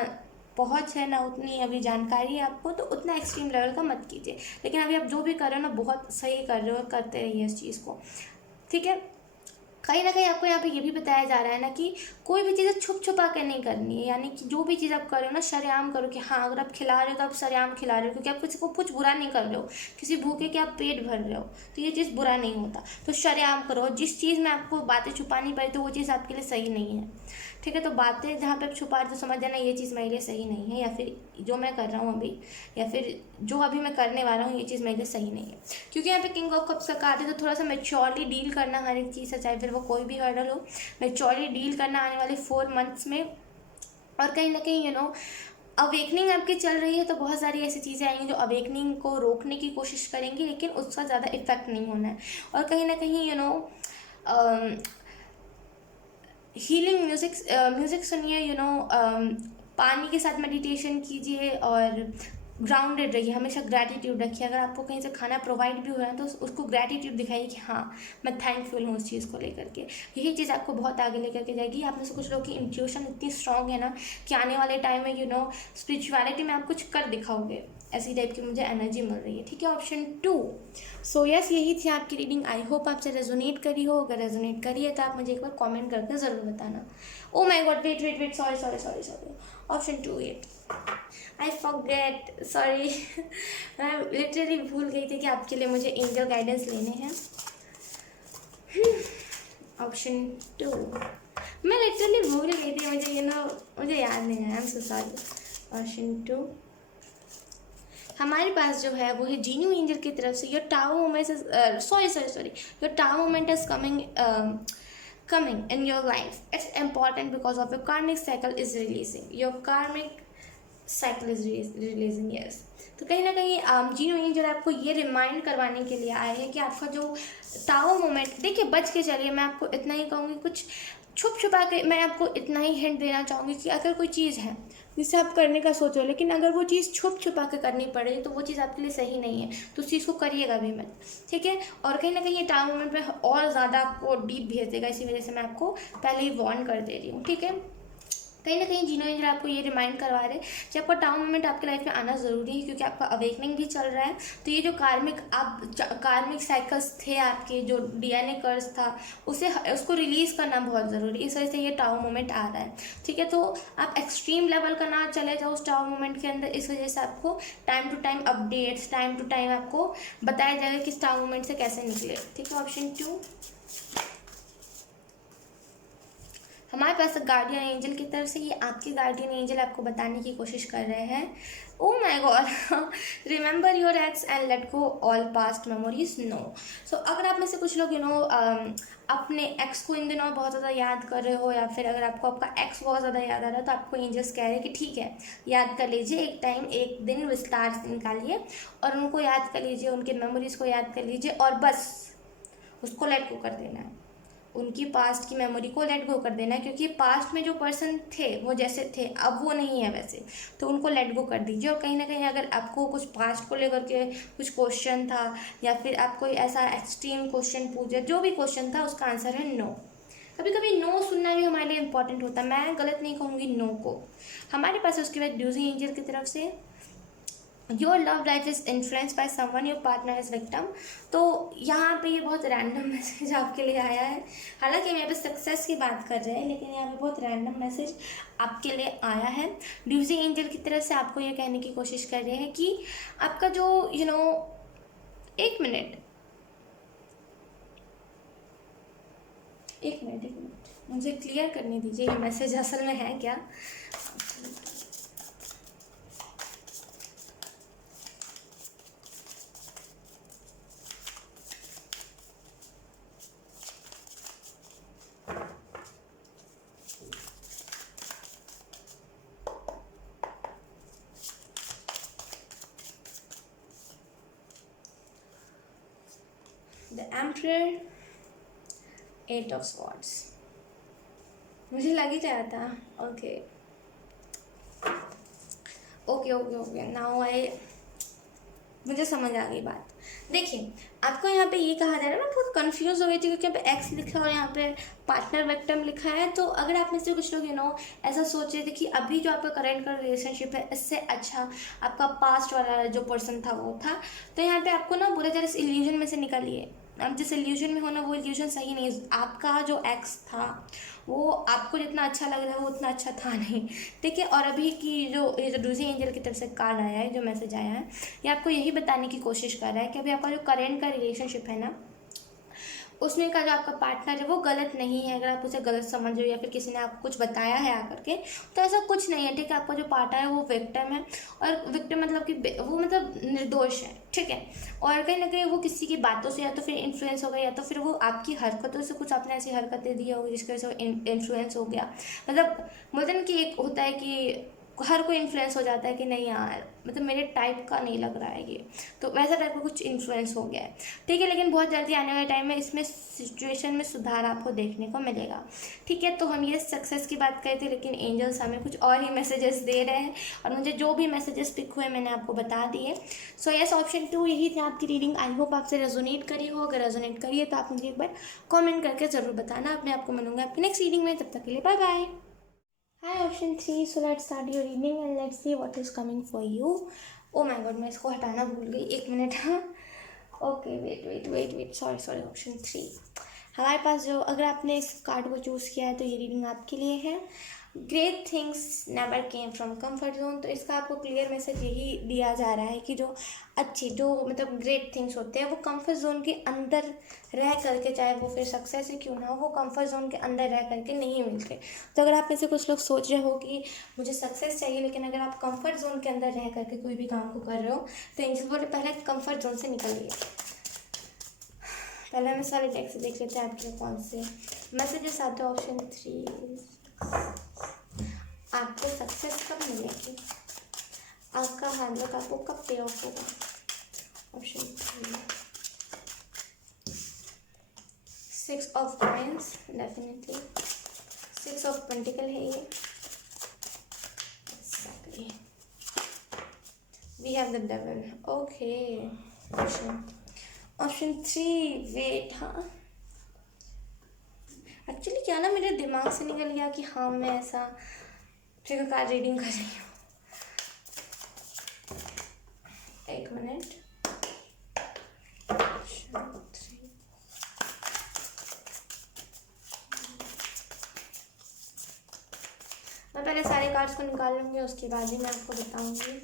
पहुँच है ना उतनी अभी जानकारी है आपको, तो उतना एक्सट्रीम लेवल का मत कीजिए। लेकिन अभी आप जो भी कर रहे हो ना बहुत सही कर रहे हो, करते रहिए इस चीज़ को, ठीक है। कहीं ना कहीं आपको यहाँ पे ये भी बताया जा रहा है ना कि कोई भी चीज़ें छुप छुपा कर नहीं करनी है। यानी कि जो भी चीज़ आप कर रहे हो ना सरेआम करो, कि हाँ अगर आप खिला रहे हो तो आप सरेआम खिला रहे हो, क्योंकि आप किसी को कुछ बुरा नहीं कर रहे हो, किसी भूखे के आप पेट भर रहे हो, तो ये चीज़ बुरा नहीं होता। तो सरेआम करो। जिस चीज़ में आपको बातें छुपानी पड़ी तो वो चीज़ आपके लिए सही नहीं है, ठीक है। तो बातें जहाँ पे आप छुपा रहे तो समझ जाना ये चीज़ मेरे लिए सही नहीं है, या फिर जो मैं कर रहा हूँ अभी, या फिर जो अभी मैं करने वाला हूँ ये चीज़ मेरे लिए सही नहीं है। क्योंकि यहाँ पे किंग ऑफ कप्स का कार्ड है, तो थोड़ा सा मैच्योरली डील करना हर एक चीज़ है, चाहे फिर वो कोई भी हर्डल हो, मैच्योरली डील करना आने वाले 4 मंथ्स में। और कहीं ना कहीं अवेकनिंग आपकी चल रही है, तो बहुत सारी ऐसी चीज़ें आएंगी जो अवेकनिंग को रोकने की कोशिश करेंगी, लेकिन उसका ज़्यादा इफेक्ट नहीं होना है। और कहीं ना कहीं हीलिंग म्यूज़िक म्यूज़िक सुनिए, पानी के साथ मेडिटेशन कीजिए और ग्राउंडेड रहिए, हमेशा ग्रैटिट्यूड रखिए। अगर आपको कहीं से खाना प्रोवाइड भी हो रहा है तो उसको ग्रैटिट्यूड दिखाइए कि हाँ मैं थैंकफुल हूँ उस चीज़ को लेकर के। यही चीज़ आपको बहुत आगे लेकर के जाएगी। आप में से कुछ लोग की इंट्यूशन इतनी स्ट्रांग है ना कि आने वाले टाइम में स्पिरिचुअलिटी में आप कुछ कर दिखाओगे, ऐसी टाइप की मुझे एनर्जी मिल रही है। ठीक है, ऑप्शन 2। सो यस, यही थी आपकी रीडिंग। आई होप आपसे रेजोनेट करी हो। अगर रेजोनेट करी है तो आप मुझे एक बार कमेंट करके ज़रूर बताना। Oh my god, wait wait wait, sorry sorry sorry sorry, option 2 wait, I forget, sorry. मैं लिटरली भूल गई थी कि आपके लिए मुझे एंजल गाइडेंस लेने हैं। ऑप्शन 2 मैं लिटरली भूल गई थी, मुझे याद नहीं है, I am so sorry. Option 2 हमारे पास जो है वो है जीन्यू एंजल की तरफ से। Your tower moment, sorry, your tower moment is coming in your life. It's important because of your karmic cycle is releasing. Your karmic cycle is releasing, yes. तो कहीं ना कहीं जीनो एंजल आपको ये रिमाइंड करवाने के लिए आए हैं कि आपका जो टावर मोमेंट, देखिए बच के चलिए। मैं आपको इतना ही कहूँगी, कुछ छुप छुपा के मैं आपको इतना ही हिंट देना चाहूँगी कि अगर कोई चीज़ है जिसे आप करने का सोचो, लेकिन अगर वो चीज़ छुप छुपा के करनी पड़े तो वो चीज़ आपके लिए सही नहीं है, तो उस चीज़ को करिएगा भी मत। ठीक है, और कहीं ना कहीं ये टाइम मोमेंट में और ज़्यादा आपको डीप भेज देगा, इसी वजह से मैं आपको पहले ही वार्न कर दे रही हूँ। ठीक है, कहीं ना कहीं जीनो एंजल आपको ये रिमाइंड करवा रहे हैं कि आपका टाउन मोमेंट आपके लाइफ में आना ज़रूरी है, क्योंकि आपका अवेकनिंग भी चल रहा है। तो ये जो कार्मिक साइकिल्स थे आपके, जो डीएनए कर्स था, उसको रिलीज़ करना बहुत ज़रूरी है। इस वजह से ये टाउन मोमेंट आ रहा है। ठीक है, तो आप एक्सट्रीम लेवल का ना चले जाओ उस टाउन मोमेंट के अंदर। इस वजह से आपको time to time updates, time to time आपको बताया जाएगा कि इस टाउन मोमेंट से कैसे निकले। ठीक है, ऑप्शन 2 हमारे पास गार्डियन एंजल की तरफ से। ये आपके गार्डियन एंजल आपको बताने की कोशिश कर रहे हैं, oh my god, remember your ex and let go all past memories. No. So अगर आप में से कुछ लोग अपने एक्स को इन दिनों बहुत ज़्यादा याद कर रहे हो, या फिर अगर आपको आपका एक्स बहुत ज़्यादा याद आ रहा है, तो आपको एंजल्स कह रहे हैं कि ठीक है, याद कर लीजिए, एक दिन विस्तार से निकालिए और उनको याद कर लीजिए, उनके मेमोरीज को याद कर लीजिए और बस उसको लेट गो कर देना है। उनकी पास्ट की मेमोरी को लेट गो कर देना है, क्योंकि पास्ट में जो पर्सन थे वो जैसे थे अब वो नहीं है वैसे, तो उनको लेट गो कर दीजिए। और कहीं ना कहीं अगर आपको कुछ पास्ट को लेकर के कुछ क्वेश्चन था, या फिर आप कोई ऐसा एक्सट्रीम क्वेश्चन पूछे, जो भी क्वेश्चन था उसका आंसर है नो। कभी कभी नो सुनना भी हमारे लिए इंपॉर्टेंट होता है, मैं गलत नहीं कहूँगी नो को। हमारे पास उसके बाद ड्यूजी एंजल की तरफ से your love life is influence by someone your partner is victim. तो यहाँ पे ये बहुत रैंडम मैसेज आपके लिए आया है। हालांकि हम यहाँ पे सक्सेस की बात कर रहे हैं, लेकिन यहाँ पे बहुत रैंडम मैसेज आपके लिए आया है। ड्यूजी एंजल की तरफ से आपको ये कहने की कोशिश कर रहे हैं कि आपका जो एक मिनट मुझे क्लियर करने दीजिए ये मैसेज असल में है क्या। द एम्परर, 8 ऑफ स्वॉर्ड्स, मुझे लग ही रहा था। Okay okay okay okay, now मुझे समझ आ गई बात। देखिए, आपको यहाँ पे ये कहा जा रहा है, मैं बहुत कंफ्यूज हो गई थी क्योंकि यहाँ पे एक्स लिखा है और यहाँ पे पार्टनर विक्टिम लिखा है। तो अगर आप में से कुछ लोग ऐसा सोच रहे थे कि अभी जो आपका करंट का रिलेशनशिप है इससे अच्छा आपका पास्ट वाला जो पर्सन था वो था, तो यहाँ पे आपको ना पूरे तरह से इल्यूजन में से निकालिए। अब जिस इल्यूजन में होना वो इल्यूजन सही नहीं है। आपका जो एक्स था वो आपको जितना अच्छा लग रहा है वो उतना अच्छा था नहीं। ठीक है, और अभी की ये जो ड्यूजी एंजल की तरफ से कार्ड आया है, जो मैसेज आया है, ये आपको यही बताने की कोशिश कर रहा है कि अभी आपका जो करेंट का रिलेशनशिप है ना, उसमें का जो आपका पार्टनर है वो गलत नहीं है। अगर आप उसे गलत समझ रहे हो या फिर किसी ने आपको कुछ बताया है आकर के, तो ऐसा कुछ नहीं है। ठीक है, आपका जो पार्टनर है वो विक्टिम है, और विक्टिम मतलब कि वो निर्दोष है। ठीक है, और कहीं ना कहीं वो किसी की बातों से या तो फिर इन्फ्लुएंस हो गया, या तो फिर वो आपकी हरकतों से कुछ आपने ऐसी हरकतें दी होगी जिसकी वजह से इन्फ्लुएंस हो गया। मतलब बोलते हैं कि एक होता है कि हर कोई इन्फ्लुएंस हो जाता है कि नहीं यार मतलब मेरे टाइप का नहीं लग रहा है ये, तो वैसा टाइप का कुछ इन्फ्लुएंस हो गया है, ठीक है। लेकिन बहुत जल्दी आने वाले टाइम में इसमें सिचुएशन में सुधार आपको देखने को मिलेगा, ठीक है। तो हम ये सक्सेस की बात कर थे, लेकिन एंजल्स हमें कुछ और ही मैसेजेस दे रहे हैं, और मुझे जो भी मैसेजेस पिक हुए मैंने आपको बता दिए। सो यस, ऑप्शन 2 यही थी आपकी रीडिंग। आई होप आपसे रेजोनेट करी हो, अगर रेजोनेट करिए तो आप मुझे एक बार कॉमेंट करके ज़रूर बताना। अपने आपको मिलूंगा आपकी नेक्स्ट रीडिंग में, तब तक के लिए bye bye. Hi option 3, so let's start your reading and let's see what is coming for you. Oh my god, मैं इसको हटाना भूल गई, एक मिनट। हाँ, ओके, वेट, सॉरी, ऑप्शन 3 हमारे पास जो, अगर आपने इस कार्ड को चूज़ किया है तो ये रीडिंग आपके लिए है। Great things never came from comfort zone. तो इसका आपको क्लियर मैसेज यही दिया जा रहा है कि जो मतलब ग्रेट थिंग्स होते हैं वो कंफर्ट जोन के अंदर रह करके, चाहे वो फिर सक्सेस ही क्यों ना हो, वो कंफर्ट जोन के अंदर रह करके नहीं मिलते। तो अगर आप में से कुछ लोग सोच रहे हो कि मुझे सक्सेस चाहिए, लेकिन अगर आप कंफर्ट जोन के अंदर रह करके कोई भी काम को कर रहे हो, तो एंजल बोले पहले कंफर्ट जोन से निकलिए। पहले हमें सारे टेक्स्ट देख लेते हैं आपके कौन से मैसेजेस आते हैं। ऑप्शन 3, आपको सक्सेस कब मिलेगी, आपका हार्डवर्क आपको कब पे ऑफ होगा। Option 3, 6 of coins, definitely 6 of pentacle है ये। Exactly, we have the devil. Okay, option 3, wait, हाँ एक्चुअली क्या ना मेरे दिमाग से निकल गया कि हाँ मैं ऐसा ट्रिगर कार्ड रीडिंग कर रही हूँ। एक मिनट, मैं पहले सारे कार्ड्स को निकाल लूँगी, उसके बाद ही मैं आपको बताऊँगी।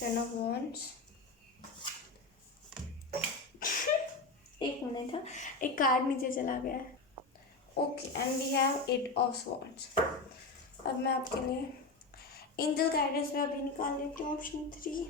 टेन ऑफ वॉन्ड्स, एक मिनट, हाँ एक कार्ड नीचे चला गया है। Okay, and we have 8 of swords. अब मैं आपके लिए एंजल गाइडेंस में अभी निकाल लेती हूँ ऑप्शन 3।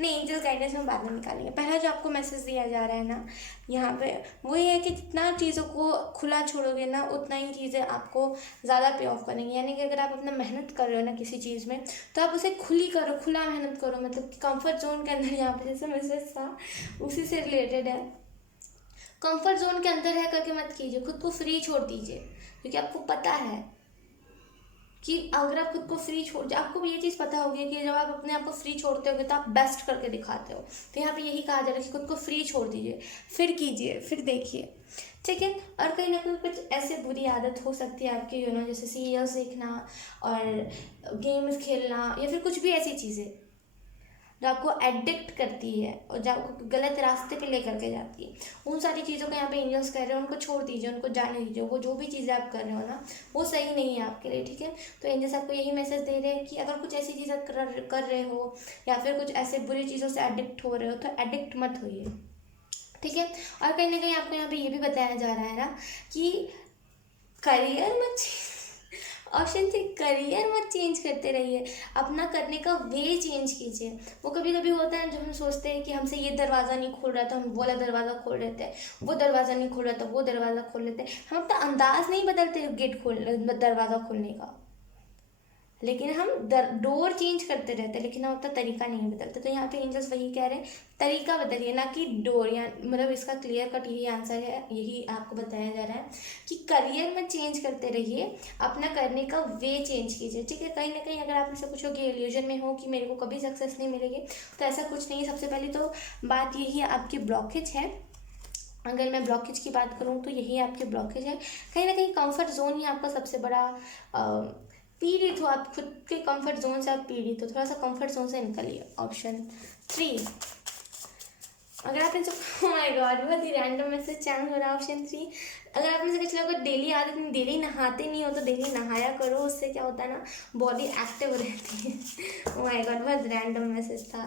नहीं, एंजल गाइडेंस में बाद में निकालेंगे। पहला जो आपको मैसेज दिया जा रहा है ना यहाँ पे, वो ये है कि जितना चीज़ों को खुला छोड़ोगे ना, उतना ही चीज़ें आपको ज़्यादा पे ऑफ करेंगी। यानी कि अगर आप अपना मेहनत कर रहे हो ना किसी चीज़ में, तो आप उसे खुली करो, खुला मेहनत करो, मतलब कि कंफर्ट जोन के अंदर। यहाँ पे जैसे मैसेज था उसी से रिलेटेड है। कंफर्ट जोन के अंदर है करके मत कीजिए, खुद को फ्री छोड़ दीजिए, क्योंकि आपको पता है कि अगर आप खुद को फ्री छोड़, आपको भी ये चीज़ पता होगी कि जब आप अपने आप को फ्री छोड़ते होगे तो आप बेस्ट करके दिखाते हो। तो यहाँ पे यही कहा जा रहा है कि खुद को फ्री छोड़ दीजिए, फिर कीजिए, फिर देखिए, ठीक है। और कहीं ना कहीं कुछ ऐसे बुरी आदत हो सकती है आपकी, जैसे सीरियल्स देखना और गेम्स खेलना, या फिर कुछ भी ऐसी चीज़ें जो आपको एडिक्ट करती है और जो आपको गलत रास्ते पे लेकर के जाती है, उन सारी चीज़ों को यहाँ पे एंजल्स कह रहे हैं उनको छोड़ दीजिए, उनको जाने दीजिए। वो जो भी चीज़ें आप कर रहे हो ना, वो सही नहीं है आपके लिए, ठीक है। तो एंजल्स आपको यही मैसेज दे रहे हैं कि अगर कुछ ऐसी चीज़ें कर रहे हो या फिर कुछ ऐसे बुरी चीज़ों से एडिक्ट हो रहे हो, तो एडिक्ट मत होइए, ठीक है। और कहीं ना कहीं आपको यहाँ पे ये भी बताया जा रहा है ना कि करियर मत ऑप्शन 3, करियर मत चेंज करते रहिए, अपना करने का वे चेंज कीजिए। वो कभी कभी होता है जब हम सोचते हैं कि हमसे ये दरवाज़ा नहीं खुल रहा था, हम वाला दरवाज़ा खोल लेते हैं, वो दरवाज़ा नहीं खुल रहा था, वो दरवाज़ा खोल लेते हैं। हम अपना अंदाज नहीं बदलते दरवाज़ा खोलने का, लेकिन हम डोर चेंज करते रहते हैं, लेकिन हम अपना तरीका नहीं बदलते। तो यहाँ पे एंजल्स वही कह रहे हैं, तरीका बदलिए ना कि डोर। या मतलब इसका क्लियर कट यही आंसर है, यही आपको बताया जा रहा है कि करियर में चेंज करते रहिए, अपना करने का वे चेंज कीजिए, ठीक है। कहीं ना कहीं अगर आप मुझसे पूछोगे इल्यूजन में हो कि मेरे को कभी सक्सेस नहीं मिलेगी, तो ऐसा कुछ नहीं। सबसे पहले तो बात यही आपकी ब्लॉकेज है। अगर मैं ब्लॉकेज की बात करूँ तो यही आपके ब्लॉकेज है। कहीं ना कहीं कंफर्ट जोन ही आपका सबसे बड़ा पीड़ित हो, आप खुद के कंफर्ट जोन से आप पीड़ित हो, थोड़ा सा कंफर्ट जोन से निकलिए। ऑप्शन 3, अगर आप इनसे ओह माय गॉड, बहुत ही रैंडम मैसेज चांस हो रहा है। ऑप्शन 3, अगर आप में से कुछ लोग डेली आदत नहीं, डेली नहाते नहीं हो तो डेली नहाया करो, उससे क्या होता है ना, बॉडी एक्टिव रहती है। ओह माय गॉड, बहुत रैंडम मैसेज था।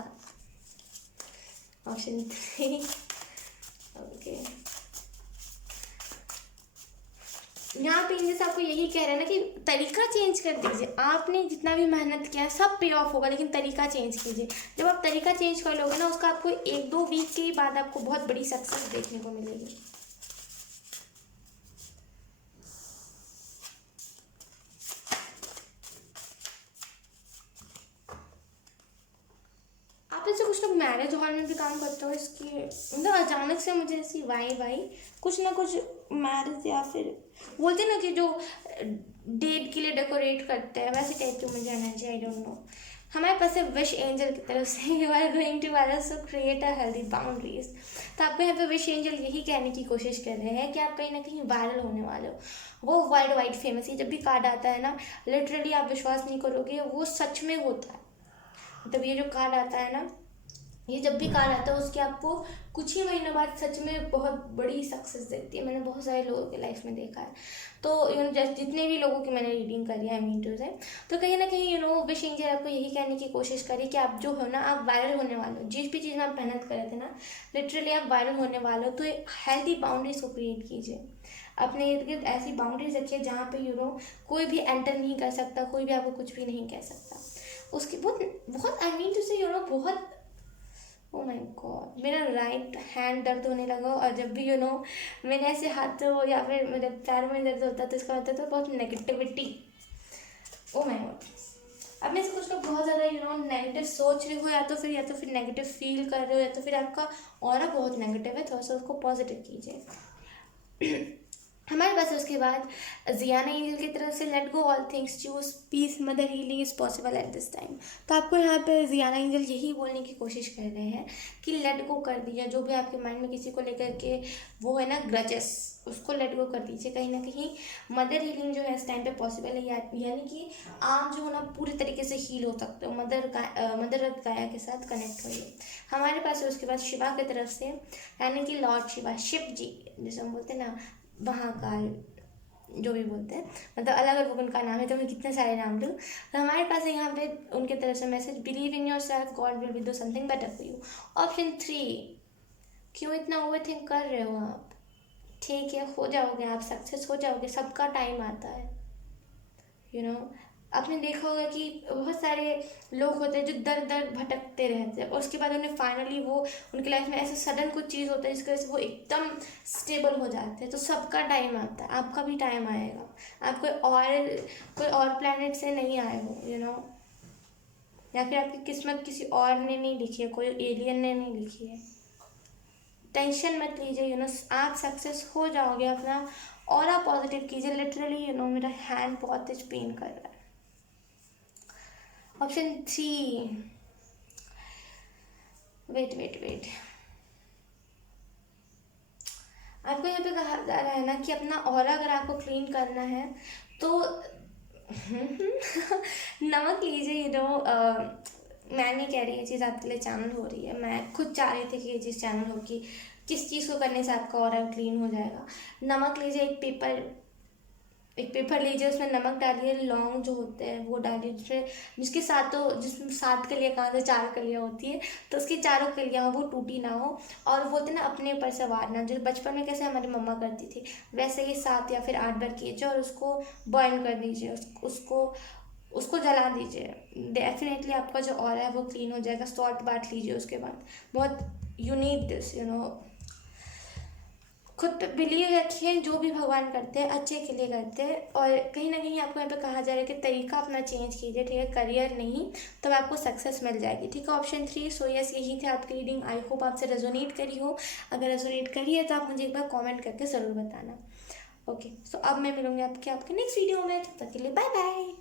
ऑप्शन 3, ओके, यहाँ पे एंजल्स आपको यही कह रहे हैं ना कि तरीका चेंज कर दीजिए। आपने जितना भी मेहनत किया है सब पे ऑफ होगा, लेकिन तरीका चेंज कीजिए। जब आप तरीका चेंज कर लोगे ना, उसका आपको 1-2 वीक के बाद आपको बहुत बड़ी सक्सेस देखने को मिलेगी। आप ऐसे कुछ लोग मैरिज हॉल में भी काम करते हो, इसकी मतलब अचानक से मुझे ऐसी वाई कुछ ना कुछ मैरिज या फिर बोलते हैं ना कि जो डेट के लिए डेकोरेट करते हैं, वैसे टाइप की मुझे एनर्जी, आई डोंट नो। हमारे पास है विश एंजल की तरफ से you are going to virus so create a healthy boundaries. तो आपको यहाँ पे विश एंजल यही कहने की कोशिश कर रहे हैं कि आप कहीं ना कहीं वायरल होने वाले हो। वो वर्ल्ड वाइड फेमस है। जब भी कार्ड आता है ना, लिटरली आप विश्वास नहीं करोगे, वो सच में होता है। मतलब ये जो कार्ड आता है ना, ये जब भी कार्ड आता है उसकी आपको कुछ ही महीनों बाद सच में बहुत बड़ी सक्सेस देती है। मैंने बहुत सारे लोगों के लाइफ में देखा है। तो जितने भी लोगों की मैंने रीडिंग करी है, आई मीन टू से, तो कहीं ना कहीं विश एंजल आपको यही कहने की कोशिश करी कि आप जो हो ना, आप वायरल होने वाले हो। जिस भी चीज़ में आप मेहनत कर रहे थे ना, लिटरली आप वायरल होने वाले हो। तो एक हेल्दी बाउंड्रीज को क्रिएट कीजिए। अपने इर्द गिर्द ऐसी बाउंड्रीज रखिए जहाँ पे कोई भी एंटर नहीं कर सकता, कोई भी आपको कुछ भी नहीं कह सकता। उसकी बहुत बहुत आई मीन टू से बहुत, ओ माय गॉड, मेरा राइट हैंड दर्द होने लगा। और जब भी मेरे ऐसे हाथ या फिर मेरे पैर में दर्द होता है तो इसका मतलब तो बहुत नेगेटिविटी। ओ माय गॉड, अब में से कुछ लोग बहुत ज़्यादा नेगेटिव सोच रहे हो, या तो फिर नेगेटिव फील कर रहे हो, या तो फिर आपका ऑरा बहुत नेगेटिव है। थोड़ा सा उसको पॉजिटिव कीजिए। हमारे पास उसके बाद जियाना एंजल की तरफ से let go all things, choose peace, mother healing is possible at this time. तो आपको यहाँ पे जियाना एंजल यही बोलने की कोशिश कर रहे हैं कि लेट गो कर दीजिए। जो भी आपके माइंड में किसी को लेकर के वो है ना ग्रजेस, उसको लेट गो कर दीजिए। कहीं ना कहीं मदर हीलिंग जो है इस टाइम पे पॉसिबल है, यानी कि आप जो है ना पूरी तरीके से हील हो सकते हो। मदर अर्थ गाया के साथ कनेक्ट होइए। हमारे पास है उसके बाद शिवा की तरफ से, यानी कि लॉर्ड शिवा, शिव जी जैसे हम बोलते हैं ना, महाकाल जो भी बोलते हैं, मतलब अलग अलग उनका नाम है, तो मैं कितने सारे नाम लूँ। तो हमारे पास है यहाँ पे उनके तरफ से message, believe in your self, God will do something better for you. Option 3, क्यों इतना ओवर थिंक कर रहे हो आप? ठीक है, हो जाओगे, आप सक्सेस हो जाओगे, सबका टाइम आता है। आपने देखा होगा कि बहुत सारे लोग होते हैं जो दर दर भटकते रहते हैं, और उसके बाद उन्हें फाइनली वो उनकी लाइफ में ऐसा सडन कुछ चीज़ होता है जिसकी वजह से वो एकदम स्टेबल हो जाते हैं। तो सबका टाइम आता है, आपका भी टाइम आएगा। आप कोई और प्लैनेट से नहीं आए हो, या फिर आपकी किस्मत किसी और ने नहीं लिखी है, कोई एलियन ने नहीं लिखी है। टेंशन मत लीजिए, आप सक्सेस हो जाओगे। अपना ऑरा पॉजिटिव कीजिए। लिटरली मेरा हैंड बहुत तेज पेन कर रहा है। ऑप्शन 3, वेट, आपको यहाँ पे कहा जा रहा है ना कि अपना ऑरा अगर आपको क्लीन करना है तो नमक लीजिए। मैं नहीं कह रही ये चीज़ आपके लिए चैनल हो रही है, मैं खुद चाह रही थी कि ये चीज़ चैनल हो कि किस चीज़ को करने से आपका ऑरा क्लीन हो जाएगा। नमक लीजिए, एक पेपर लीजिए, उसमें नमक डालिए, लौंग जो होते हैं वो डालिए, जिसमें 7 कलियाँ कहाँ से 4 कलियाँ होती है, तो उसकी चारों कलियाँ हो, वो टूटी ना हो। और बोलते ना अपने ऊपर संवारना, जो बचपन में कैसे हमारी मम्मा करती थी, वैसे ही 7 या फिर 8 बार कीजिए और उसको बर्न कर दीजिए, उसको जला दीजिए। डेफिनेटली आपका जो ऑरा है वो क्लीन हो जाएगा। सॉल्ट बांट लीजिए उसके बाद। बहुत यू नीड दिस, खुद पे बिलीव रखिए। जो भी भगवान करते हैं अच्छे के लिए करते हैं। और कहीं ना कहीं आपको यहाँ पे कहा जा रहा है कि तरीका अपना चेंज कीजिए, ठीक है, करियर नहीं, तब आपको सक्सेस मिल जाएगी, ठीक है। ऑप्शन 3, सो यस, यही थे आपकी रीडिंग। आई होप आपसे रेजोनेट करी हो। अगर रेजोनेट करी है तो आप मुझे एक बार कॉमेंट करके ज़रूर बताना। ओके, सो अब मैं मिलूँगी आपके नेक्स्ट वीडियो में। तब तक के लिए बाय बाय।